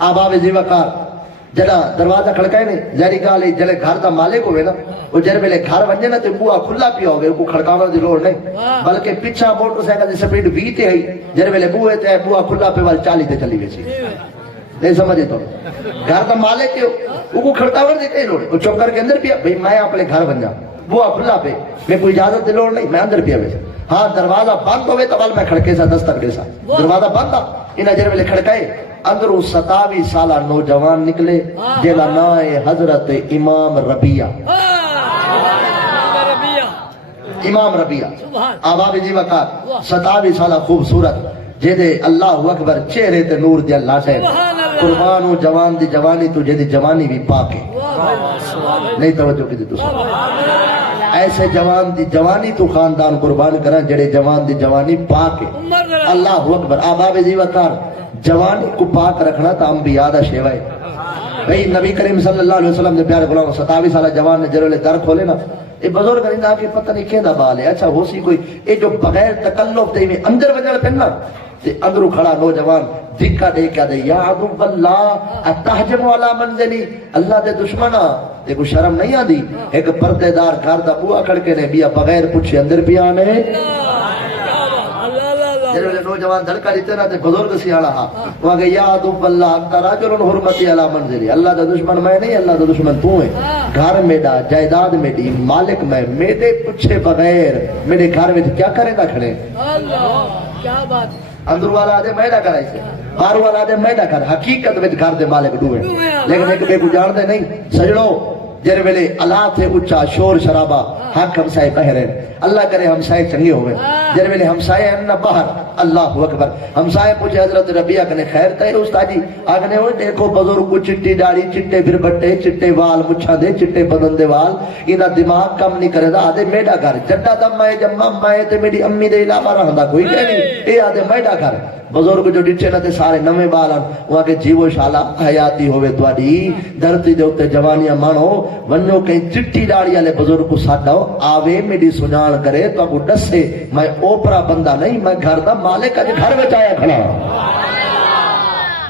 آباب زیوکار جڑا دروازہ کھڑکائے نے جاری گالی جلے گھر دا مالک ہوئے نا وہ جر ویلے گھر ونجے نا تے بوا کھلا پیا ہوگے کو کھڑکاونا دی لوڑ نہیں بلکہ پچھا موٹر سائیکل دی سپیڈ 20 تے ہے جر ویلے بوئے تے بوا کھلا پہ وال 40 تے چلی ویسی نہیں سمجھے تو گھر دا مالک ہے وہ کو کھڑکاونا دی کئی لوڑ وہ چوکر کے اندر پیا بھئی میں اپنے گھر ونجا بوا کھلا پہ میں کوئی اجازت دی لوڑ نہیں میں اندر پیا ویسے ہاں دروازہ بند ہوئے تو میں کھڑکے سا دستک دے سا دروازہ بند تھا انہا جر ویلے کھڑکائے اندر 27 سالہ نوجوان نکلے جیلا نائے حضرت امام ربیہ امام ربیہ آباب جی وقار 27 سالہ خوبصورت جیدے اللہ اکبر چہرے تے نور دیا لاٹے قربانو جوان دی جوانی تو جیدی جوانی بھی پاکے نہیں توجہ کی دی تو ایسے جوان دی جوانی تو خاندان قربان کرن جڑے جوان دی جوانی پاکے اللہ اکبر آباب جی وقار جوانی کو پاک رکھنا تا انبیاء دا شیوہ ہے بھئی نبی کریم صلی اللہ علیہ وسلم نے پیارے غلام 27 سالہ جوان نے جرولے در کھولے نا یہ بزرگ کریں دا کہ پتہ نہیں کہہ دا بال ہے اچھا ہو سی کوئی یہ جو بغیر تکلف دے میں اندر وجہ پہننا تے اندرو کھڑا نوجوان دھکا دے کیا دے یا عدو اللہ اتحجم والا منزلی اللہ دے دشمنہ تے کوئی شرم نہیں آدھی ایک پردے دار گھر دا بوا کھڑکے نے بیا بغیر پوچھے اندر بھی آنے جنہوں نوجوان دھڑکا دیتے نا تے بزرگ سیاڑا ہاں وہاں کہ یا عدو اللہ تراجل حرمتی علی منزلی اللہ دا دشمن میں نہیں اللہ دا دشمن تو ہے گھر میں دا جائیداد میں دی مالک میں میرے پوچھے بغیر میرے گھر میں کیا کرے گا کھڑے کیا بات اندر والا آدھے میں نہ کرائی سے بار والا آدھے میں نہ کر حقیقت میں گھر دے مالک ڈوئے لیکن ایک بے کو جان دے نہیں سجڑو جر ویلے اللہ تھے اچھا شور شرابہ حق ہمسائے بہرے اللہ کرے ہمسائے چنگے ہوئے جر ویلے ہمسائے انہ باہر اللہ اکبر ہمسائے پوچھے حضرت ربیہ کنے خیر تے استاد جی آگنے ہوئے دیکھو بزرگ کو چٹی ڈاڑی چٹے پھر بٹے چٹے وال مچھا دے چٹے بدن دے وال انہا دماغ کم نہیں کرے دا آدھے میڈا گھر جڈا دم مائے جب مم مائے تے میری امی دے علاوہ رہندا کوئی نہیں اے آدھے میڈا گھر بزرگ جو ڈٹھے نہ تے سارے نمے بالان وہاں کے جیو شالا حیاتی ہوئے توڑی دھرتی دے ہوتے جوانیاں مانو ونو کہیں چٹی ڈاڑی والے بزرگ کو ساتھ آؤ آوے میری سنان کرے تو آپ کو ڈسے میں اوپرا بندہ نہیں میں گھر دا مالک آج گھر میں چایا کھڑا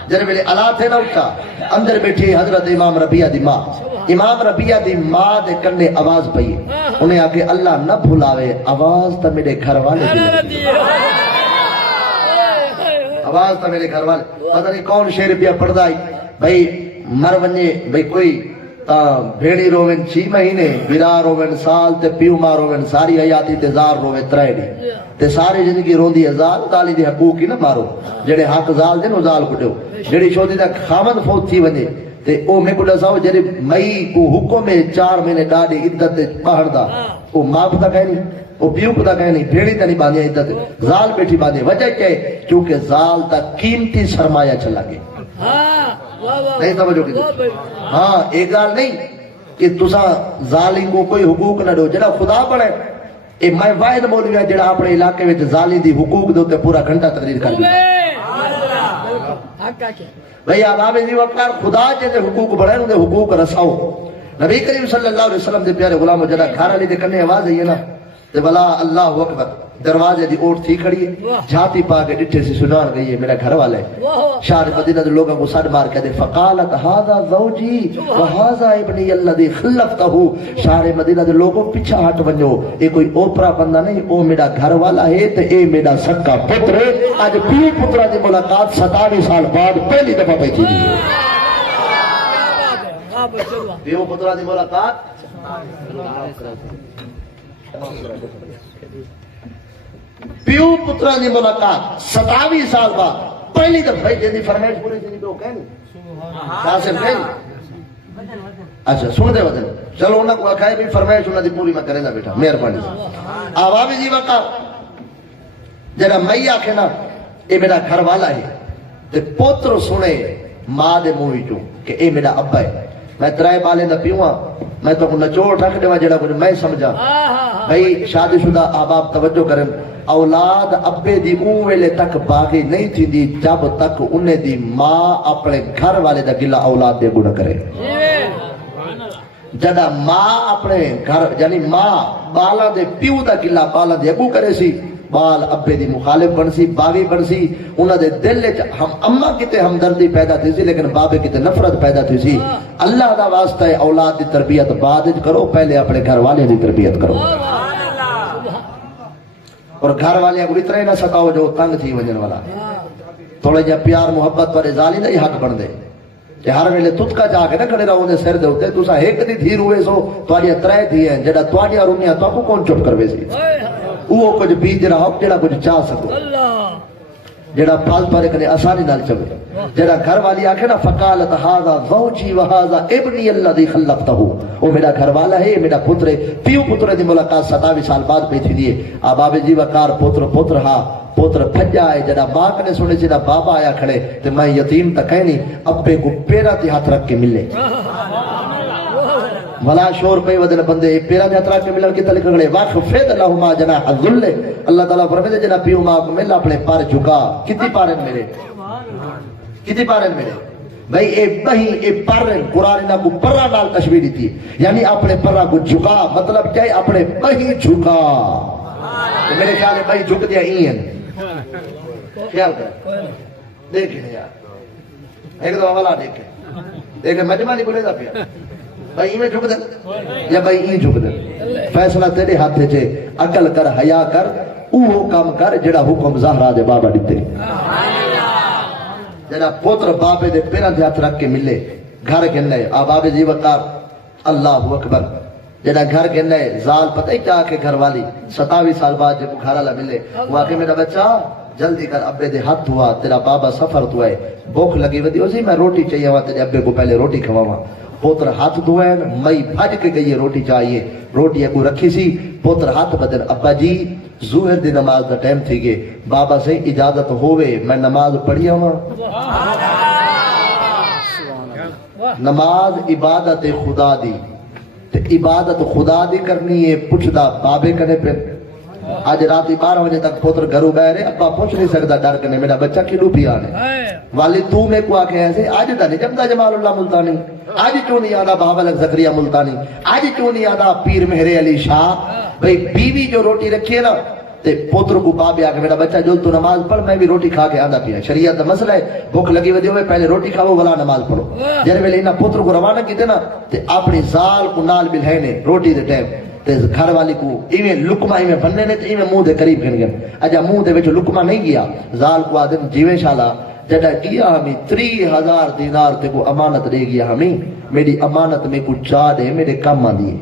جنہے میرے اللہ تھے نہ اٹھا اندر بیٹھی حضرت امام ربیہ دی ماں امام ربیہ دی ماں دے کرنے آواز پئی انہیں آکے اللہ نہ بھولاوے آواز تا میرے گھر والے دی آواز تا میرے گھر والے پتہ نہیں کون شیر پیا پڑھدائی بھئی مر ونجے بھئی کوئی بھیڑی روین 6 مہینے بیرا روین سال تے پیو ماں روین ساری حیاتی تے زار روین 3 دی تے ساری زندگی رون دی ازال تالی دی حقوق ہی نہ مارو جڑے حق زال دے نو زال کٹو جڑی شودی دا خامد فوت تھی ونجے تے او میں کو دساؤ جڑے مئی کو حکم میں 4 مہینے ڈاڑی عدت پہڑ دا او ماں پتا کہنی او پیو پتا کہنی بھیڑی تا نہیں باندھیا عدت زال بیٹھی باندھے وجہ کیا ہے کیونکہ زال تا قیمتی سرمایہ چلا گئے نہیں سمجھو کہ ہاں ایک گال نہیں کہ تسا ظالی کو کوئی حقوق نہ دو جڑا خدا پڑھے اے میں واحد بولوں گا جڑا اپنے علاقے میں ظالی دی حقوق دو تے پورا گھنٹہ تقریر کر دیا بھئی آباب دی وقار خدا جیسے حقوق بڑھائے انہیں حقوق رساؤ نبی کریم صلی اللہ علیہ وسلم دے پیارے غلام جڑا گھر علی دے کرنے آواز ہے یہ نا تے بلا اللہ اکبر دروازے دی اوٹ تھی کھڑی ہے جھاتی پا کے ڈٹھے سے سنان گئی ہے میرا گھر والا ہے شہر مدینہ دے لوگوں کو سڑ مار کے دے فقالت هذا زوجی وهذا ابنی الذی خلفته شہر مدینہ دے لوگوں پیچھے ہٹ ونجو اے کوئی اوپرا بندہ نہیں او میرا گھر والا ہے تے اے میرا سکا پتر ہے اج پیو پترا دی ملاقات 27 سال بعد پہلی دفعہ پئی تھی پیو پترا دی ملاقات پیو پترا دی ملاقات 27 سال بعد پہلی دفعہ جی فرمائش پوری تھی تو کہنی قاسم کہنی اچھا سن دے وطن چلو انہاں کو آکھائے بھی فرمائش انہاں دی پوری میں کریں دا بیٹا مہربانی آوابی جی وقت جڑا مئی آکھے نا اے میرا گھر والا ہے تے پوتر سنے ماں دے منہ چوں کہ اے میرا ابا ہے میں ترائے بالے دا پیواں میں تو نچوڑ رکھ دے جڑا کچھ میں سمجھا بھئی شادی شدہ آباب توجہ کریں اولاد ابے دی اون ویلے تک باغی نہیں تھی دی جب تک انہیں دی ماں اپنے گھر والے دا گلہ اولاد دے گناہ کرے جدا ماں اپنے گھر یعنی ماں بالا دے پیو دا گلہ بالا دے اگو کرے سی بال ابے دی مخالف بن سی باغی بن سی انہاں دے دل وچ ہم اما کتے ہمدردی پیدا تھی سی لیکن بابے کتے نفرت پیدا تھی سی اللہ دا واسطہ ہے اولاد دی تربیت بعد وچ کرو پہلے اپنے گھر والے دی تربیت کرو اور گھر والے کو اتنا ہی نہ ستاؤ جو تنگ تھی وجن والا تھوڑا جہا پیار محبت پر ازالی نہیں حق بن دے کہ ہر ویلے تتکا جا کے نہ کھڑے رہو دے سر دے ہوتے تسا ایک دی دھیر ہوئے سو تواڈیاں ترے تھی ہیں جڑا تواڈیاں رونیاں تو کو کون چپ کروے سی وہ کچھ بیج رہا ہو جڑا کچھ چاہ سکو جڑا پال پر کنے آسانی نال چوے جڑا گھر والی آکھے نا فقالت هذا زوجی وهذا ابنی الذی خلقته او میرا گھر والا ہے میرا پتر ہے پیو پتر دی ملاقات 27 سال بعد پئی تھی دی اباب جی وقار پتر ہا پتر پھجا ہے جڑا باپ نے سنے جڑا بابا آیا کھڑے تے میں یتیم تا کہنی ابے کو پیرا تے ہاتھ رکھ کے ملے بھلا شور پہ ودن بندے پیرا تے ہاتھ رکھ کے ملن کی تلک گڑے واخفض لهما جناح الذل اللہ تعالی فرماتے جنا پیو ماں کو مل اپنے پر جھکا کتنی پارن میرے کتنی پارن میرے بھئی اے بہی اے پارن قرآن نہ کو پرہ نال تشبیح دیتی ہے یعنی اپنے پرہ کو جھکا مطلب کیا ہے اپنے بہی جھکا تو میرے خیال ہے بہی جھک دیا ہی ہے خیال کر دیکھیں یار ایک دو حوالہ دیکھیں مجمع نہیں بولے دا پیا بھائی میں جھک دے یا بھائی این جھک دے فیصلہ تیرے ہاتھے چھے عقل کر حیا کر اوہ کام کر جڑا حکم زہرہ دے بابا دیتے جڑا پوتر بابے دے پیران دے ہاتھ رکھ کے ملے گھر کے نئے آباب جی وقار اللہ اکبر جڑا گھر کے نئے زال پتہ ہی کیا کہ گھر والی 27 سال بعد جب گھر والا ملے وہ آکے میرا بچہ جلدی کر ابے دے ہاتھ ہوا تیرا بابا سفر تو ہے بھوک لگی ودی اسی میں روٹی چاہیے ہوا تیرے ابے کو پہلے روٹی کھواواں پوتر ہاتھ دھوئے مئی بھج کے گئی روٹی چاہیے روٹی کو رکھی سی پوتر ہاتھ بدن ابا جی ظہر دی نماز دا ٹائم تھی گئے بابا سے اجازت ہوئے میں نماز پڑھی ہوں نماز عبادت خدا دی تے عبادت خدا دی کرنی ہے پوچھ دا بابے کنے پہ آج رات 12 بجے تک پوتر گھروں گئے رہے ابا پوچھ نہیں سکتا ڈر کنے میرا بچہ کلو پی آنے والد تو میں کو آکے ایسے آج دا نہیں جمدہ جمال اللہ ملتانی آج کیوں نہیں آدھا بابا لگ زکریہ ملتانی آج کیوں نہیں آدھا پیر مہر علی شاہ بھئی بیوی جو روٹی رکھی ہے نا تے پوتر کو بابے آکے میرا بچہ جو تو نماز پڑھ میں بھی روٹی کھا کے آدھا پیا شریعت دا مسئلہ ہے بھوک لگی ودی ہوئے پہلے روٹی کھاؤ ولا نماز پڑھو جن ویلے انہاں پوتر کو روانہ کیتے نا تے اپنی زال کو نال بلہینے روٹی دے ٹائم تے گھر والی کو ایویں لکما ایویں بننے نے تے ایویں منہ دے قریب گن گن اجا منہ دے وچ لکما نہیں گیا زال کو آدم جیویں شالا جڑا کیا ہمیں 30,000 دینار تے کو امانت دے گیا ہمیں میری امانت میں کو چاہ دے میرے کام آدھی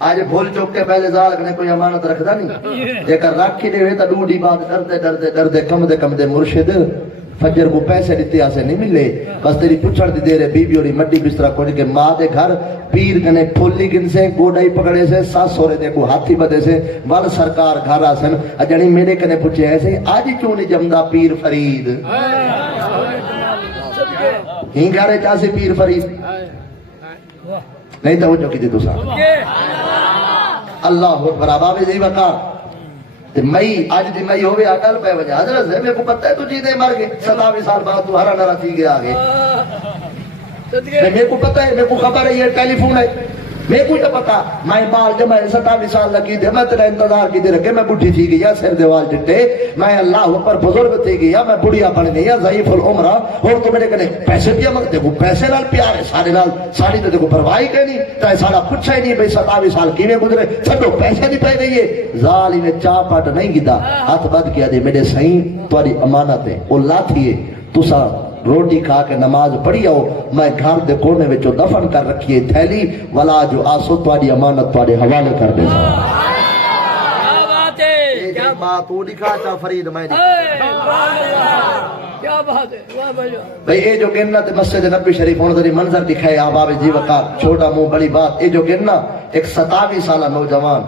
آج بھول چوک کے پہلے زال کنے کوئی امانت رکھتا نہیں جے کر رکھی دے ہوئے تا ڈوڑی بات ڈردے کم دے مرشد فجر کو پیسے دیتے آسے نہیں ملے بس تیری پچھڑ دی دے رہے بی بی اور مڈی بسترہ کھوڑی کے ماں دے گھر پیر کنے پھولی گن سے گوڑائی پکڑے سے ساس سورے دے کو ہاتھی بدے سے وال سرکار گھر آسن اجانی میرے کنے پوچھے ایسے آج کیوں نہیں جمدہ پیر فرید ہی گھرے چاہے پیر فرید نہیں توجہ کی دی تو ساتھ اللہ اکبر بابے جی وقار تے مئی آج دی مئی ہوئے اکل پہ وجہ حضرت سے میں کو پتہ ہے تو چیزیں مر گئے 27 سال بعد تو ہرا نرا تھی گیا آگے میں کو پتہ ہے میں کو خبر ہے یہ ٹیلی فون ہے میں کو پتا میں بال جب میں 27 سال لگی تھے میں تیرا انتظار کی دے رکھے میں بڑھی تھی گیا سر دیوال جٹے میں اللہ اوپر بزرگ تھی گیا میں بڑھیا بن گیا ضعیف العمرہ اور تو میرے کنے پیسے دیا مگر دیکھو پیسے نال پیار ہے سارے نال ساری تو دیکھو پرواہی کہ نہیں تو سارا پوچھا ہی نہیں بھئی 27 سال کیویں گزرے چھڈو پیسے نہیں پے گئی ہے زال نے چا پٹ نہیں کیتا ہاتھ بد کیا دے میرے سائیں تمہاری امانت ہے او لاٹھی ہے تسا روٹی کھا کے نماز پڑھی آؤ میں گھر دے کونے وچوں دفن کر رکھیے تھیلی ولا جو آسو تواڈی امانت تواڈے حوالے کر دے کیا بات ہے کیا بات تو دکھا چا فرید میں کیا بات ہے واہ بھائی بھئی اے جو کہنا تے مسجد نبی شریف ہونے تیری منظر دکھائے آباب جی وقار چھوٹا منہ بڑی بات اے جو کہنا ایک 27 سالہ نوجوان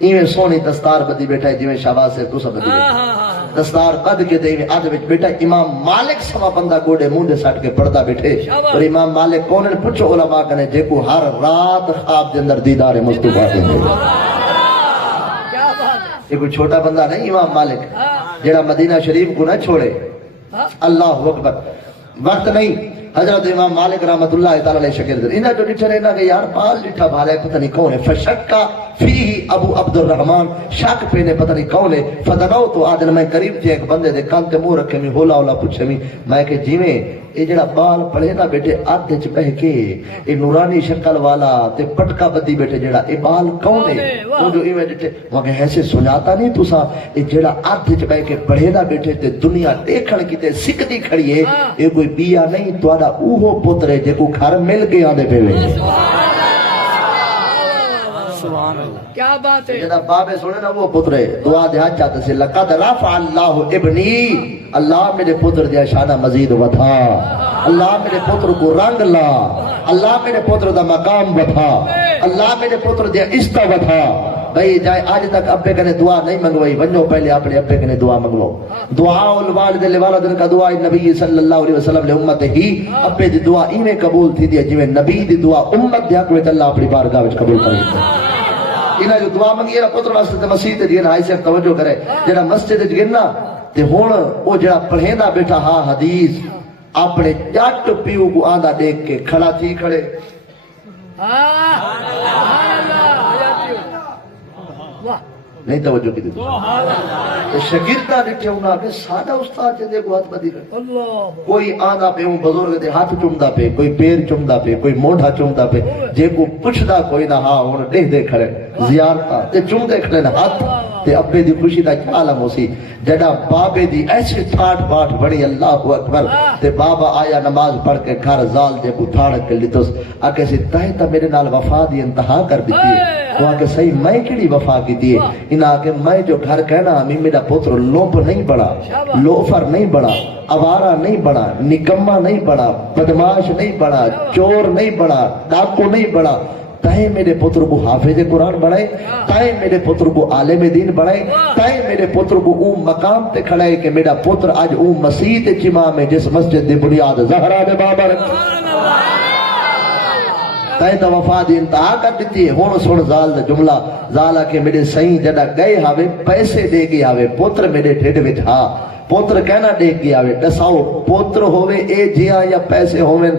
ایویں سونی دستار بدی بیٹھا ہے جویں شہباز سے تو سب بدی بیٹھا دستار قد کے دے میں آدھ وچ بیٹھا امام مالک سوا بندہ گوڑے منہ دے سٹ کے پردہ بیٹھے اور امام مالک کون نے پوچھو علماء کنے جے کو ہر رات خواب دے اندر دیدار مصطفیٰ دے دے کیا بات یہ کوئی چھوٹا بندہ نہیں امام مالک جڑا مدینہ شریف کو نہ چھوڑے اللہ اکبر وقت نہیں حضرت امام مالک رحمت اللہ تعالی علیہ شکر انہاں جو ڈٹھے رہنا کہ یار پال ڈٹھا بھالے پتہ نہیں کون ہے فشکا فیہ ابو عبد الرحمن شک پینے پتہ نہیں کون ہے فدنو تو آدن میں قریب تھی ایک بندے دے کان تے منہ رکھے میں ہولا ہولا پوچھے میں کہ جیویں یہ جڑا بال پڑھے نا بیٹے آدھے چ بہ کے یہ نورانی شکل والا تے پٹکا بدی بیٹے جڑا یہ بال کون ہے وہ جو ایویں ڈٹھے وہ کہ ایسے سناتا نہیں تسا یہ جڑا آدھے چ بہ کے پڑھے نا بیٹھے تے دنیا دیکھن کی تے سکدی کھڑی ہے یہ کوئی بیا نہیں تواڈا اوہو پتر ہے جے کو گھر مل کے آدھے پہ وے سبحان اللہ کیا بات ہے جدا بابے سنے نا وہ پتر ہے دعا دے ہاتھ چاہتے سے لقد رفع اللہ ابنی اللہ میرے پتر دیا شانہ مزید وٹھا اللہ میرے پتر کو رنگ لا اللہ میرے پتر دا مقام وٹھا اللہ میرے پتر دیا عزت وٹھا بھئی جائے آج تک ابے کنے دعا نہیں منگوائی ونجو پہلے اپنے ابے کنے دعا منگو دعا الوالد لوالدن کا دعا نبی صلی اللہ علیہ وسلم لے امت ہی ابے دی دعا ایویں قبول تھی دی جویں نبی دی دعا امت دی حق وچ اللہ اپنی بارگاہ وچ قبول کرے انہاں جو دعا منگی ہے پتر واسطے تے مسجد تے گنا ایسے توجہ کرے جڑا مسجد وچ گنا تے ہن او جڑا پڑھیندا بیٹھا ہا حدیث اپنے جٹ پیو کو آندا دیکھ کے کھڑا تھی کھڑے سبحان اللہ واہ نہیں توجہ کی دیتے شاگردہ ڈٹھے ہونا کہ سادہ استاد جے کو ہاتھ بدی کر اللہ کوئی آندا پہ ہوں بزرگ دے ہاتھ چومدا پہ کوئی پیر چومدا پہ کوئی موڈھا چومدا پہ جے کو پوچھدا کوئی نہ ہاں ہن ڈہ دے کھڑے زیارتاں تے چومدے کھڑے نہ ہاتھ تے ابے دی خوشی دا کیا عالم ہوسی جڑا بابے دی ایسی ٹھاٹ باٹ بڑی اللہ اکبر تے بابا آیا نماز پڑھ کے گھر زال جے کو تھاڑ کے لتس آکے سی تاہی تا میرے نال وفا دی انتہا کر دیتی ہے وہ آکے صحیح میں کیڑی وفا کی دیئے انہاں آکے میں جو گھر کہنا ہمیں میرا پتر لوپ نہیں بڑا لوفر نہیں بڑا آوارہ نہیں بڑا نکمہ نہیں بڑا بدماش نہیں بڑا چور نہیں بڑا ڈاکو نہیں بڑا تائیں میرے پتر کو حافظ قرآن بڑھائے تائیں میرے پتر کو عالم دین بڑھائے تائیں میرے پتر کو اون مقام تے کھڑائے کہ میرا پتر آج اون مسیح تے جمع میں جس مسجد دی بنیاد زہرا دے بابا تائیں تا وفا دی انتہا کر دیتی ہے ہون سن زال دا جملہ زالا کہ میرے سائیں جڑا گئے ہاوے پیسے دے گئے ہاوے پتر میرے ٹھیڈ وچ ہاں پوتر کہنا دیکھ گیا وے دساؤ پوتر ہوئے اے جیا یا پیسے ہوئے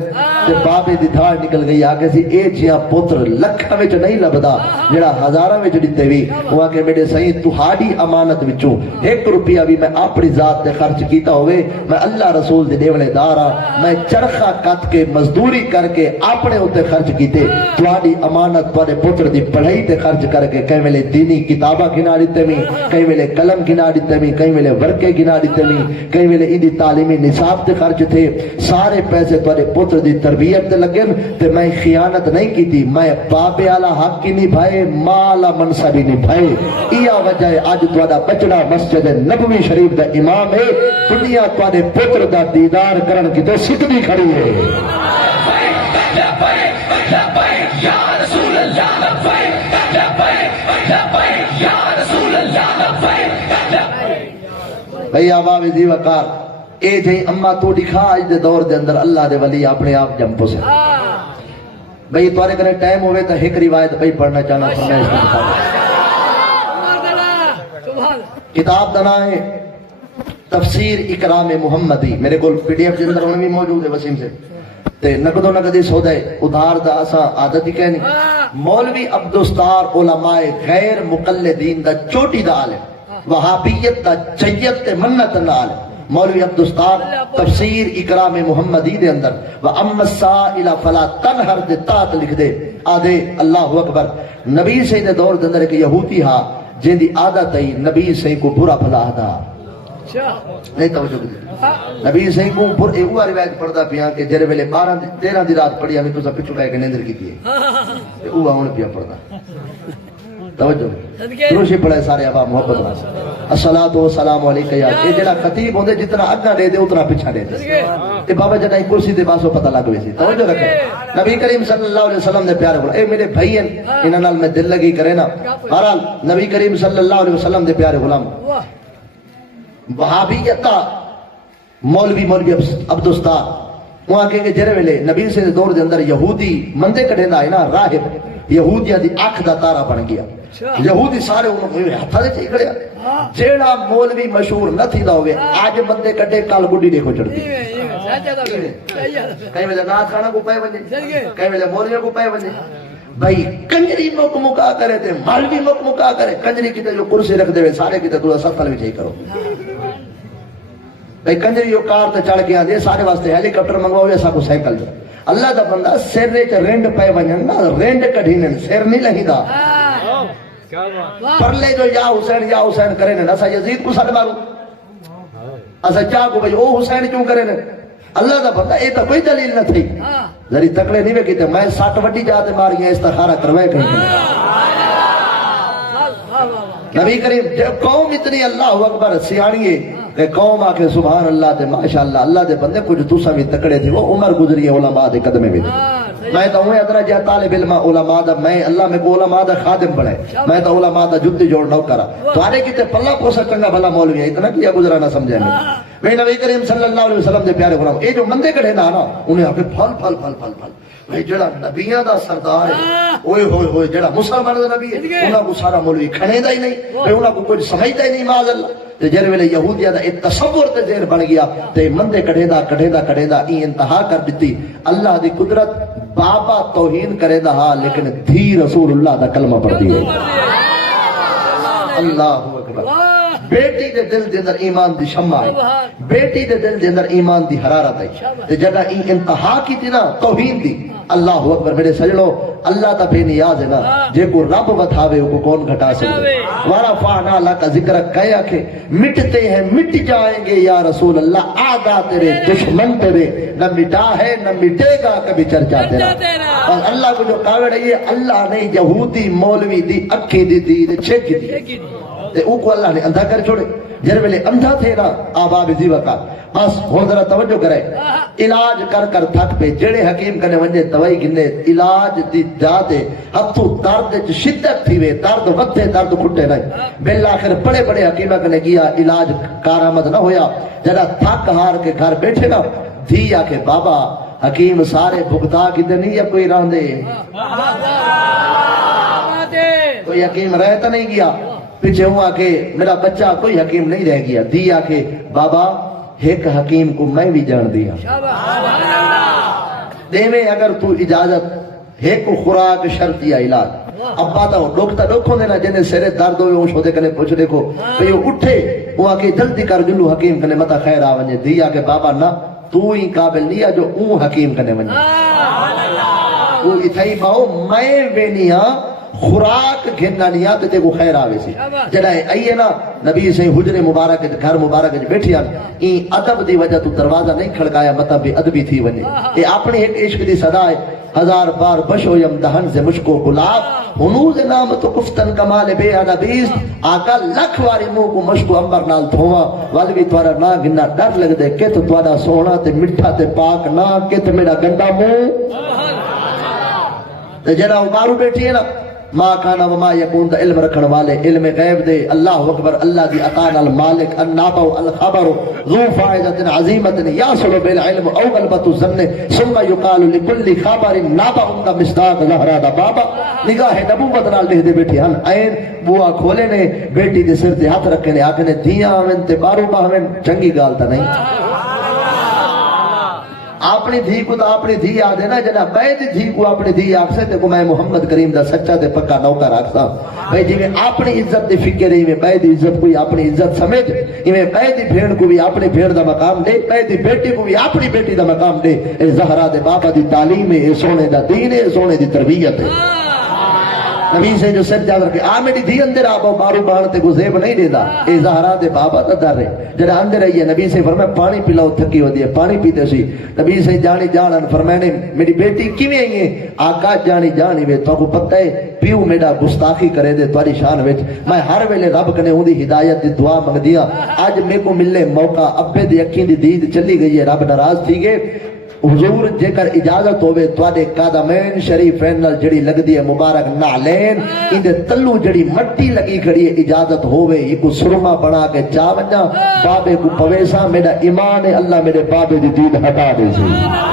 تے بابے دی دھاڑ نکل گئی آگے سی اے جیا پوتر لکھا وچ نہیں لبدا جڑا ہزارہ وچ دیتے وی وہ کہ میرے سائیں تہاڈی امانت وچوں 1 روپیہ بھی میں اپنی ذات تے خرچ کیتا ہوئے میں اللہ رسول دے دیونے دارا میں چرخہ کٹ کے مزدوری کر کے اپنے ہوتے خرچ کیتے تہاڈی امانت تہاڈے پوتر دی پڑھائی تے خرچ کر کے کئی ویلے دینی کتاباں گنا دیتے میں کئی ویلے قلم گنا دیتے میں کئی ویلے ورقے گنا دیتے کئی ویلے ایدی تعلیمی نصاب تے خرچ تھے سارے پیسے تھوڑے پتر دی تربیت تے لگن تے میں خیانت نہیں کی تھی میں بابے والا حق کی نہیں بھائے مالا منصبی نہیں بھائے ایا وجہ ہے آج تھوڑا بچڑا مسجد نبوی شریف دا امام ہے دنیا تھوڑے پتر دا دیدار کرن کی تو سکھدی کھڑی ہے یا رسول اللہ یا رسول اللہ بھئی آباب زی وقار اے جائیں اما تو دکھا آج دے دور دے اندر اللہ دے ولی اپنے آپ جمپو سے بھئی توارے کنے ٹائم ہوئے تا ایک روایت بھئی پڑھنا چاہنا فرمائش کی کتاب دنا ہے تفسیر اکرام محمدی میرے کو پی ڈی ایف کے اندر انہیں بھی موجود ہے وسیم سے تے نقد و نقدی سودے ادھار دا اساں عادت ہی کہنی مولوی عبدالستار علماء غیر مقلدین دا چوٹی دا عالم وہابیت دا جیت تے منت دا عالم مولوی عبدالستار تفسیر اکرام محمدی دے اندر وَأَمَّ السَّائِلَ فَلَا تَنْهَرْ دے تات لکھ دے آدھے اللہ اکبر نبی سے دے دور دے اندر ایک یہودی ہاں جن دی عادت ہے نبی سے کو برا بھلا دا نہیں توجہ دی نبی سے کو پر ایوہ روایت پڑھدا پیا کہ جڑے ویلے 12-13 دی رات پڑھی ہمیں تو سب پچھو گئے کہ نیندر کی تھی ہے اوہ ہون پیا پڑھدا توجہ دروشی پڑھے سارے عوام محبت واسطے الصلاۃ والسلام علیکہ یا یہ جڑا خطیب ہوندے جتنا اگا دے دے اتنا پیچھا دے دے تے بابا جڑا کرسی تے باسو پتہ لگ ویسی توجہ رکھے نبی کریم صلی اللہ علیہ وسلم نے پیارے غلام اے میرے بھائی ہیں انہاں نال میں دل لگی کرے نا بہرحال نبی کریم صلی اللہ علیہ وسلم دے پیارے غلام وہابیت مولوی عبدالستار وہاں کہ جڑے ویلے نبی سے دور دے اندر یہودی مندے کڈیندا ہے نا راہب یہودیاں دی اکھ دا تارا بن گیا یہودی سارے انہوں ہتھا دے چاہی کھڑیا جیڑا مولوی مشہور نہ تھی دا ہوئے آج بندے کٹے کال گڈی دیکھو چڑھتی کہیں میں نات کھانا کو پائے بنے کہیں میں مولوی کو پائے بنے بھائی کنجری مک مکا کرے تھے مولوی مک مکا کرے کنجری کی جو کرسی رکھ دے ہوئے سارے کی تو ستل بھی چاہی کرو بھئی کنجری جو کار تے چڑھ کے آدھے سارے واسطے ہیلی کاپٹر منگواؤ یا ساکو سائیکل جو اللہ دا بندہ سر رے چا رینڈ پائے بنن نا رینڈ کڑھینن سر نہیں لہی دا پر لے جو یا حسین کرے نا اسا یزید کو سڑ مارو اسا چاہ کو بھئی او حسین کیوں کرے نا اللہ دا بندہ اے تا کوئی دلیل نہ تھی ذری تکڑے نہیں میں کہتے میں 60 وڈی جاتے ماری ہیں استخارہ کروائے کہیں نبی کریم قوم اتنی اللہ اکبر سیانیے کہ قوم آکے سبحان اللہ تے ماشاءاللہ اللہ دے بندے کچھ تو سمی تکڑے تھی وہ عمر گزری ہے علماء دے قدمے بھی میں تو ہوں ادرا جا طالب علماء علماء دا میں اللہ میں کو علماء دا خادم بڑھے میں تو علماء دا جدی جوڑ نہ کرا تو آرے کی تے پلہ پوسا چنگا بھلا مولوی ہے اتنا کیا گزرا نہ سمجھے میں نبی کریم صلی اللہ علیہ وسلم دے پیارے غلام اے جو مندے کڑے نا انہیں آپ پھل بھائی جڑا نبیاں دا سردار ہے اوئے ہوئے ہوئے جڑا مسلمان دا نبی ہے انہاں کو سارا مولوی کھنے دا ہی نہیں بھئی انہاں کو کچھ سمجھتا ہی نہیں معاذ اللہ تے جڑے ویلے یہودیاں دا ایک تصور تے ذہن بن گیا تے مندے کڑے دا ای انتہا کر دیتی اللہ دی قدرت بابا توہین کرے دا ہاں لیکن دھی رسول اللہ دا کلمہ پڑھ دی ہے اللہ اکبر بیٹی دے دل دے اندر ایمان دی شمع ہے بیٹی دے دل دے اندر ایمان دی حرارت ہے تے جگہ ای انتہا کی تھی نا توہین دی اللہ اکبر میرے سجنوں اللہ تا بے نیاز ہے نا جے کو رب بتاوے کو کون گھٹا سکتے ورفعنا لک ذکرک کہیا کہ مٹتے ہیں مٹ جائیں گے یا رسول اللہ آدھا تیرے دشمن تیرے نہ مٹا ہے نہ مٹے گا کبھی چرچا تیرا اور اللہ کو جو کاوڑ ہے اللہ نے یہودی مولوی دی اکھی دی چھک دی تے او کو اللہ نے اندھا کر چھوڑے جر ویلے اندھا تھے نا آباب زیوہ کا بس ہون ذرا توجہ کرے علاج کر کر تھک پہ جڑے حکیم کنے ونجے دوائی گنے علاج دی جاتے ہتھو درد شدت تھی وے درد ودھے درد کھٹے نہیں بالآخر بڑے بڑے حکیمہ کنے کیا علاج کارآمد نہ ہویا جڑا تھک ہار کے گھر بیٹھے نا دھی آکے بابا حکیم سارے بھگتا کی دے نہیں اب کوئی راندے کوئی حکیم رہتا نہیں گیا پیچھے ہوا کہ میرا بچہ کوئی حکیم نہیں رہ گیا دی آکے بابا ایک حکیم کو میں بھی جان دیا دیوے اگر تو اجازت ایک خوراک شرط یا علاج اب باتا ہو ڈوکتا ڈوکھوں دینا جنہیں سرے درد ہوئے ہوں شودے کنے پوچھ دیکھو تو یہ اٹھے وہ آکے جلدی کر جلو حکیم کنے متا خیر آونجے دیا کہ بابا نا تو ہی قابل نہیں جو اون حکیم کنے ونجے تو اتھائی باؤ میں بینیا خوراک گھننا نہیں آتے تے کو خیر آوے سی جڑا ہے آئیے نا نبی سے حجر مبارک گھر مبارک بیٹھی آن این عدب دی وجہ تو دروازہ نہیں کھڑکایا مطلب بھی عدبی تھی ونجے یہ اپنی ایک عشق دی صدا ہے 1000 بار بشو یم دہن سے مشکو گلاب ہنوز نام تو کفتن کمال بے عدبیز آقا لکھ واری مو کو مشکو امبر نال دھواں والوی توارا نا گھننا ڈر لگ دے کہ تو توارا سونا تے مٹھا تے پاک نا کہ تو میرا گنڈا مو تے جڑا ابارو بیٹھی ہے نا ما کانا وما یکون دا علم رکھن والے علم غیب دے اللہ اکبر اللہ دی عطان المالک النابع الخبر ذو فائدت عظیمت یاسل بالعلم او غلبت الظن ثم یقال لکل خبر نابع کا مصداق زہرا دا بابا نگاہ نبوت نال لکھ دے بیٹھی ہن عین بوا کھولے نے بیٹی دے سر تے ہاتھ رکھے نے آکھنے دیاں آویں تے بارو باہویں چنگی گال تا نہیں آپ اپنی دھی کو تو اپنی دھی آ دینا جنا بے دی دھی کو اپنی دھی آکھ سے تے کو میں محمد کریم دا سچا تے پکا نوکر آکھسا بھئی جی میں اپنی عزت دی فکر ہے میں بے دی عزت کوئی اپنی عزت سمجھ میں بے دی بھیڑ کو بھی اپنی بھیڑ دا مقام دے بے دی بیٹی کو بھی اپنی بیٹی دا مقام دے اے زہرا دے بابا دی تعلیم ہے اے سونے دا دین ہے اے سونے دی تربیت ہے نبی سے جو سر جا کر کے آ میری دھی اندر آبا بارو بان تے کو زیب نہیں دیدا اے زہرا دے بابا دا در ہے جڑا اندر رہی ہے نبی سے فرمایا پانی پلاؤ تھکی ہو دی ہے پانی پیتے سی نبی سے جانی جانن فرمایا نے میری بیٹی کیویں آئی ہے آقا جانی وے تو کو پتہ ہے پیو میرا گستاخی کرے دے تاری شان وچ میں ہر ویلے رب کنے اون دی ہدایت دی دعا منگ دیا اج میرے کو ملے موقع ابے دی اکھیں دی دید چلی گئی ہے رب ناراض تھی گئے حضور جے کر اجازت ہوئے توڑے قدمین شریفین نال جڑی لگ دی ہے مبارک نالین اندے تلو جڑی مٹی لگی کھڑی ہے اجازت ہوئے یہ کو سرما بنا کے چاونجا بابے کو پویسا میرا ایمان ہے اللہ میرے بابے دی دید ہٹا دے سی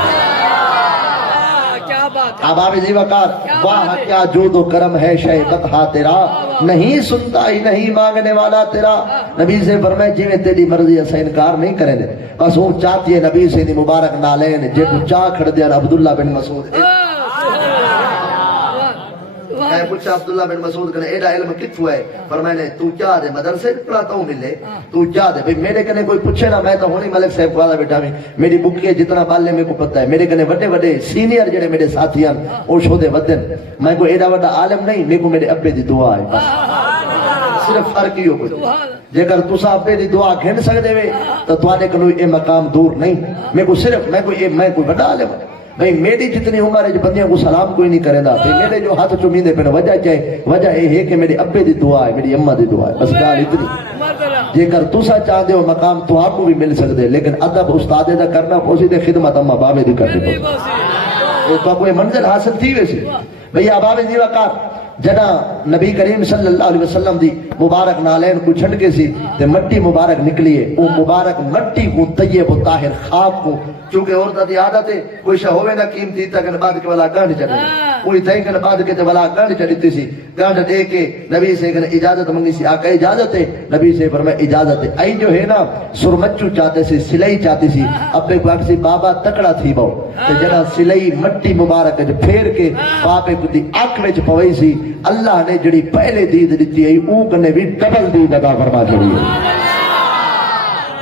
بابے جی وقار واہ کیا جود و کرم ہے شہبت ہاں تیرا نہیں سنتا ہی نہیں مانگنے والا تیرا نبی سے فرمائے جی میں تیری مرضی ایسا انکار نہیں کریں دے بس وہ چاہتی ہے نبی سے مبارک نالین جے کو چاہ کھڑ دیا عبداللہ بن مسعود میں پوچھا عبداللہ بن مسعود کہنے ایڈا علم کتھو ہے فرمائے تو کیا دے مدرسے پڑھاتا ہوں ملے تو کیا دے بھئی میرے کنے کوئی پوچھے نا میں تو ہونی ملک صاحب کو آدھا بیٹھا میں میری بکی ہے جتنا بالے میں کو پتہ ہے میرے کنے وڈے وڈے سینئر جڑے میرے ساتھیاں او شو دے ودن میں کوئی ایڈا وڈا عالم نہیں میں کو میرے ابے دی دعا ہے بس صرف فرق ہی ہو کچھ جے کر تسا ابے دی دعا گھن سکدے وے تو تواڈے کولوں اے مقام دور نہیں میں کو صرف میں کوئی وڈا عالم بھئی میری جتنی عمر ہے جو بندیاں کو سلام کوئی نہیں کرے دا بھئی میرے جو ہاتھ چومیندے پہ وجہ چاہے وجہ یہ ہے کہ میری ابے دی دعا ہے میری اماں دی دعا ہے بس گال اتنی جے کر تسا چاہ دے ہو مقام تو آپ کو بھی مل سکتے لیکن ادب استاد دا کرنا پوسی دے خدمت اماں بابے دی کرنی پوسی تو کوئی منزل حاصل تھی ویسی بھئی بابے دی وقار جنا نبی کریم صلی اللہ علیہ وسلم دی مبارک نالین کو چھڑ کے سی تے مٹی مبارک نکلیے وہ مبارک مٹی کو طیب و طاہر خاک کو چونکہ عورتہ دی عادت ہے کوئی شاہ ہوئے نہ قیمتی تھا کہ بعد کے والا گانڈ چڑھے کوئی تھا کہ بعد کے والا گانڈ چڑھتی سی گانڈ دے کے نبی سے کہ اجازت منگی سی آقا اجازت ہے نبی سے فرمایا اجازت ہے آئی جو ہے نا سرمچو چاہتے سی سلائی چاہتی سی ابے کو سی بابا تکڑا تھی باؤ تے جڑا سلائی مٹی مبارک جو پھیر کے بابے کو دی آنکھ وچ پوئی سی اللہ نے جڑی پہلے دید دیتی ہے او کنے بھی ڈبل دید عطا فرما چھڑی ہے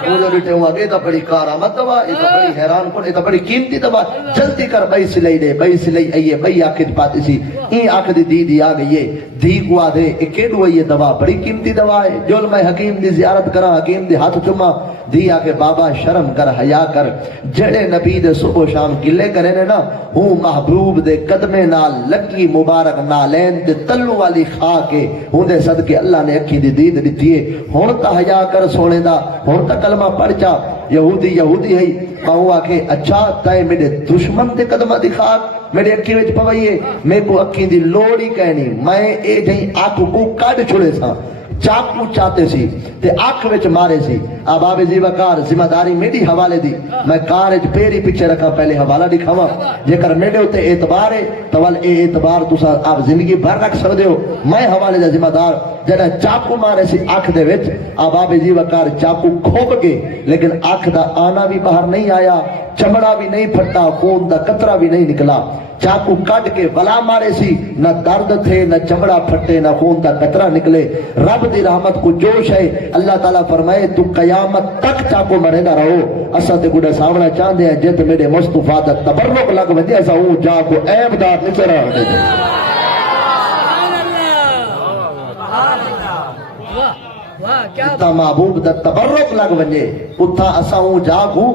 وہ جو بیٹھے ہوا کہ یہ تو بڑی کارآمد دوا یہ تو بڑی حیران کن یہ تو بڑی قیمتی دوا جلدی کر بھائی سلائی دے بھائی سلائی آئیے بھائی آخر پاتی سی این آخر دی دی آ گئی ہے دی کو آدھے اکیڈو ہے یہ دوا بڑی قیمتی دوا ہے جو میں حکیم دی زیارت کرا حکیم دی ہاتھ چما دی آکے بابا شرم کر حیا کر جڑے نبی دے صبح و شام گلے کرے نے نا ہوں محبوب دے قدمے نال لگی مبارک نالین دے تلو والی خواہ کے ہوں دے صدقے اللہ نے اکھی دی دید دیتی ہے ہون تا حیا کر سونے دا ہون تا کلمہ پڑھ جا یہودی ہے ماہو آکے اچھا تائے میرے دشمن دے قدمہ دی خواہ میرے اکھی وچ پوئیے میں کو اکھی دی لوڑی کہنی میں اے جائیں آنکھ کو کاٹ چھوڑے سا چاکو چاہتے سی تے آنکھ وچ مارے سی آباب زی وقار ذمہ داری میری حوالے دی میں کارج پیری پیچھے رکھا پہلے حوالہ دکھاوا جے کر میرے ہوتے اعتبار ہے تو اے اعتبار تسا آپ زندگی بھر رکھ سکتے ہو میں حوالے دا ذمہ دار جڑا چاکو مارے سی آنکھ دے وچ آباب زی وقار چاکو کھوپ کے لیکن آنکھ دا آنا بھی باہر نہیں آیا چمڑا بھی نہیں پھٹا خون دا قطرہ بھی نہیں نکلا چاکو کٹ کے بلا مارے سی نہ درد تھے نہ چمڑا پھٹے نہ خون کا قطرہ نکلے رب دی رحمت کو جوش ہے اللہ تعالیٰ فرمائے تو قیامت تک چاکو مرے نہ رہو اسا تے گڑا سامنا چاہندے ہیں جت میرے مصطفیٰ دا تبرک لگ ودے اسا ہوں جا کو عیب دار نہیں چرا رہے دے جتا محبوب دا تبرک لگ ونجے اتھا اسا ہوں جا کو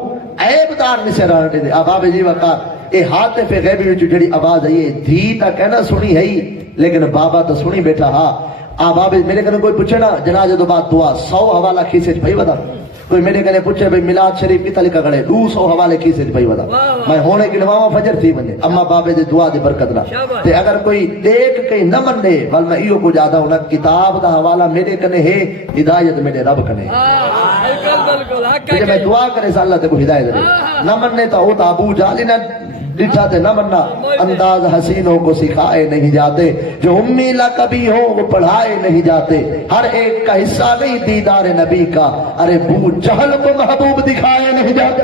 عیب دار نہیں چرا رہے دے آباب جی وقار اے حاطف غیبی میں جو جڑی آواز ہے یہ دھی تا کہنا سنی ہے لیکن بابا تا سنی بیٹھا ہاں بابا میرے کنے کوئی پوچھے نا جنازے تو بعد دعا 100 حوالہ کھیسے بھائی بتا کوئی میرے کنے پوچھے بھئی میلاد شریف کتا لکھا کھڑے 200 حوالے کھیسے بھائی بتا میں ہونے کی نماما فجر تھی بنے اما بابے دے دعا دے برکت نا تے اگر کوئی دیکھ کے نہ مننے بل میں ایو کو جاتا ہوں نا کتاب دا حوالہ میرے کنے ہے ہدایت میرے رب کنے جب میں دعا کرے سا اللہ تے کو ہدایت دے نہ مننے تا ہوتا ابو جالی نہ ڈٹھا تے نہ مننا انداز حسینوں کو سکھائے نہیں جاتے جو امیلا کبھی ہو وہ پڑھائے نہیں جاتے ہر ایک کا حصہ نہیں دیدار نبی کا ارے بو جہل کو محبوب دکھائے نہیں جاتے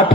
8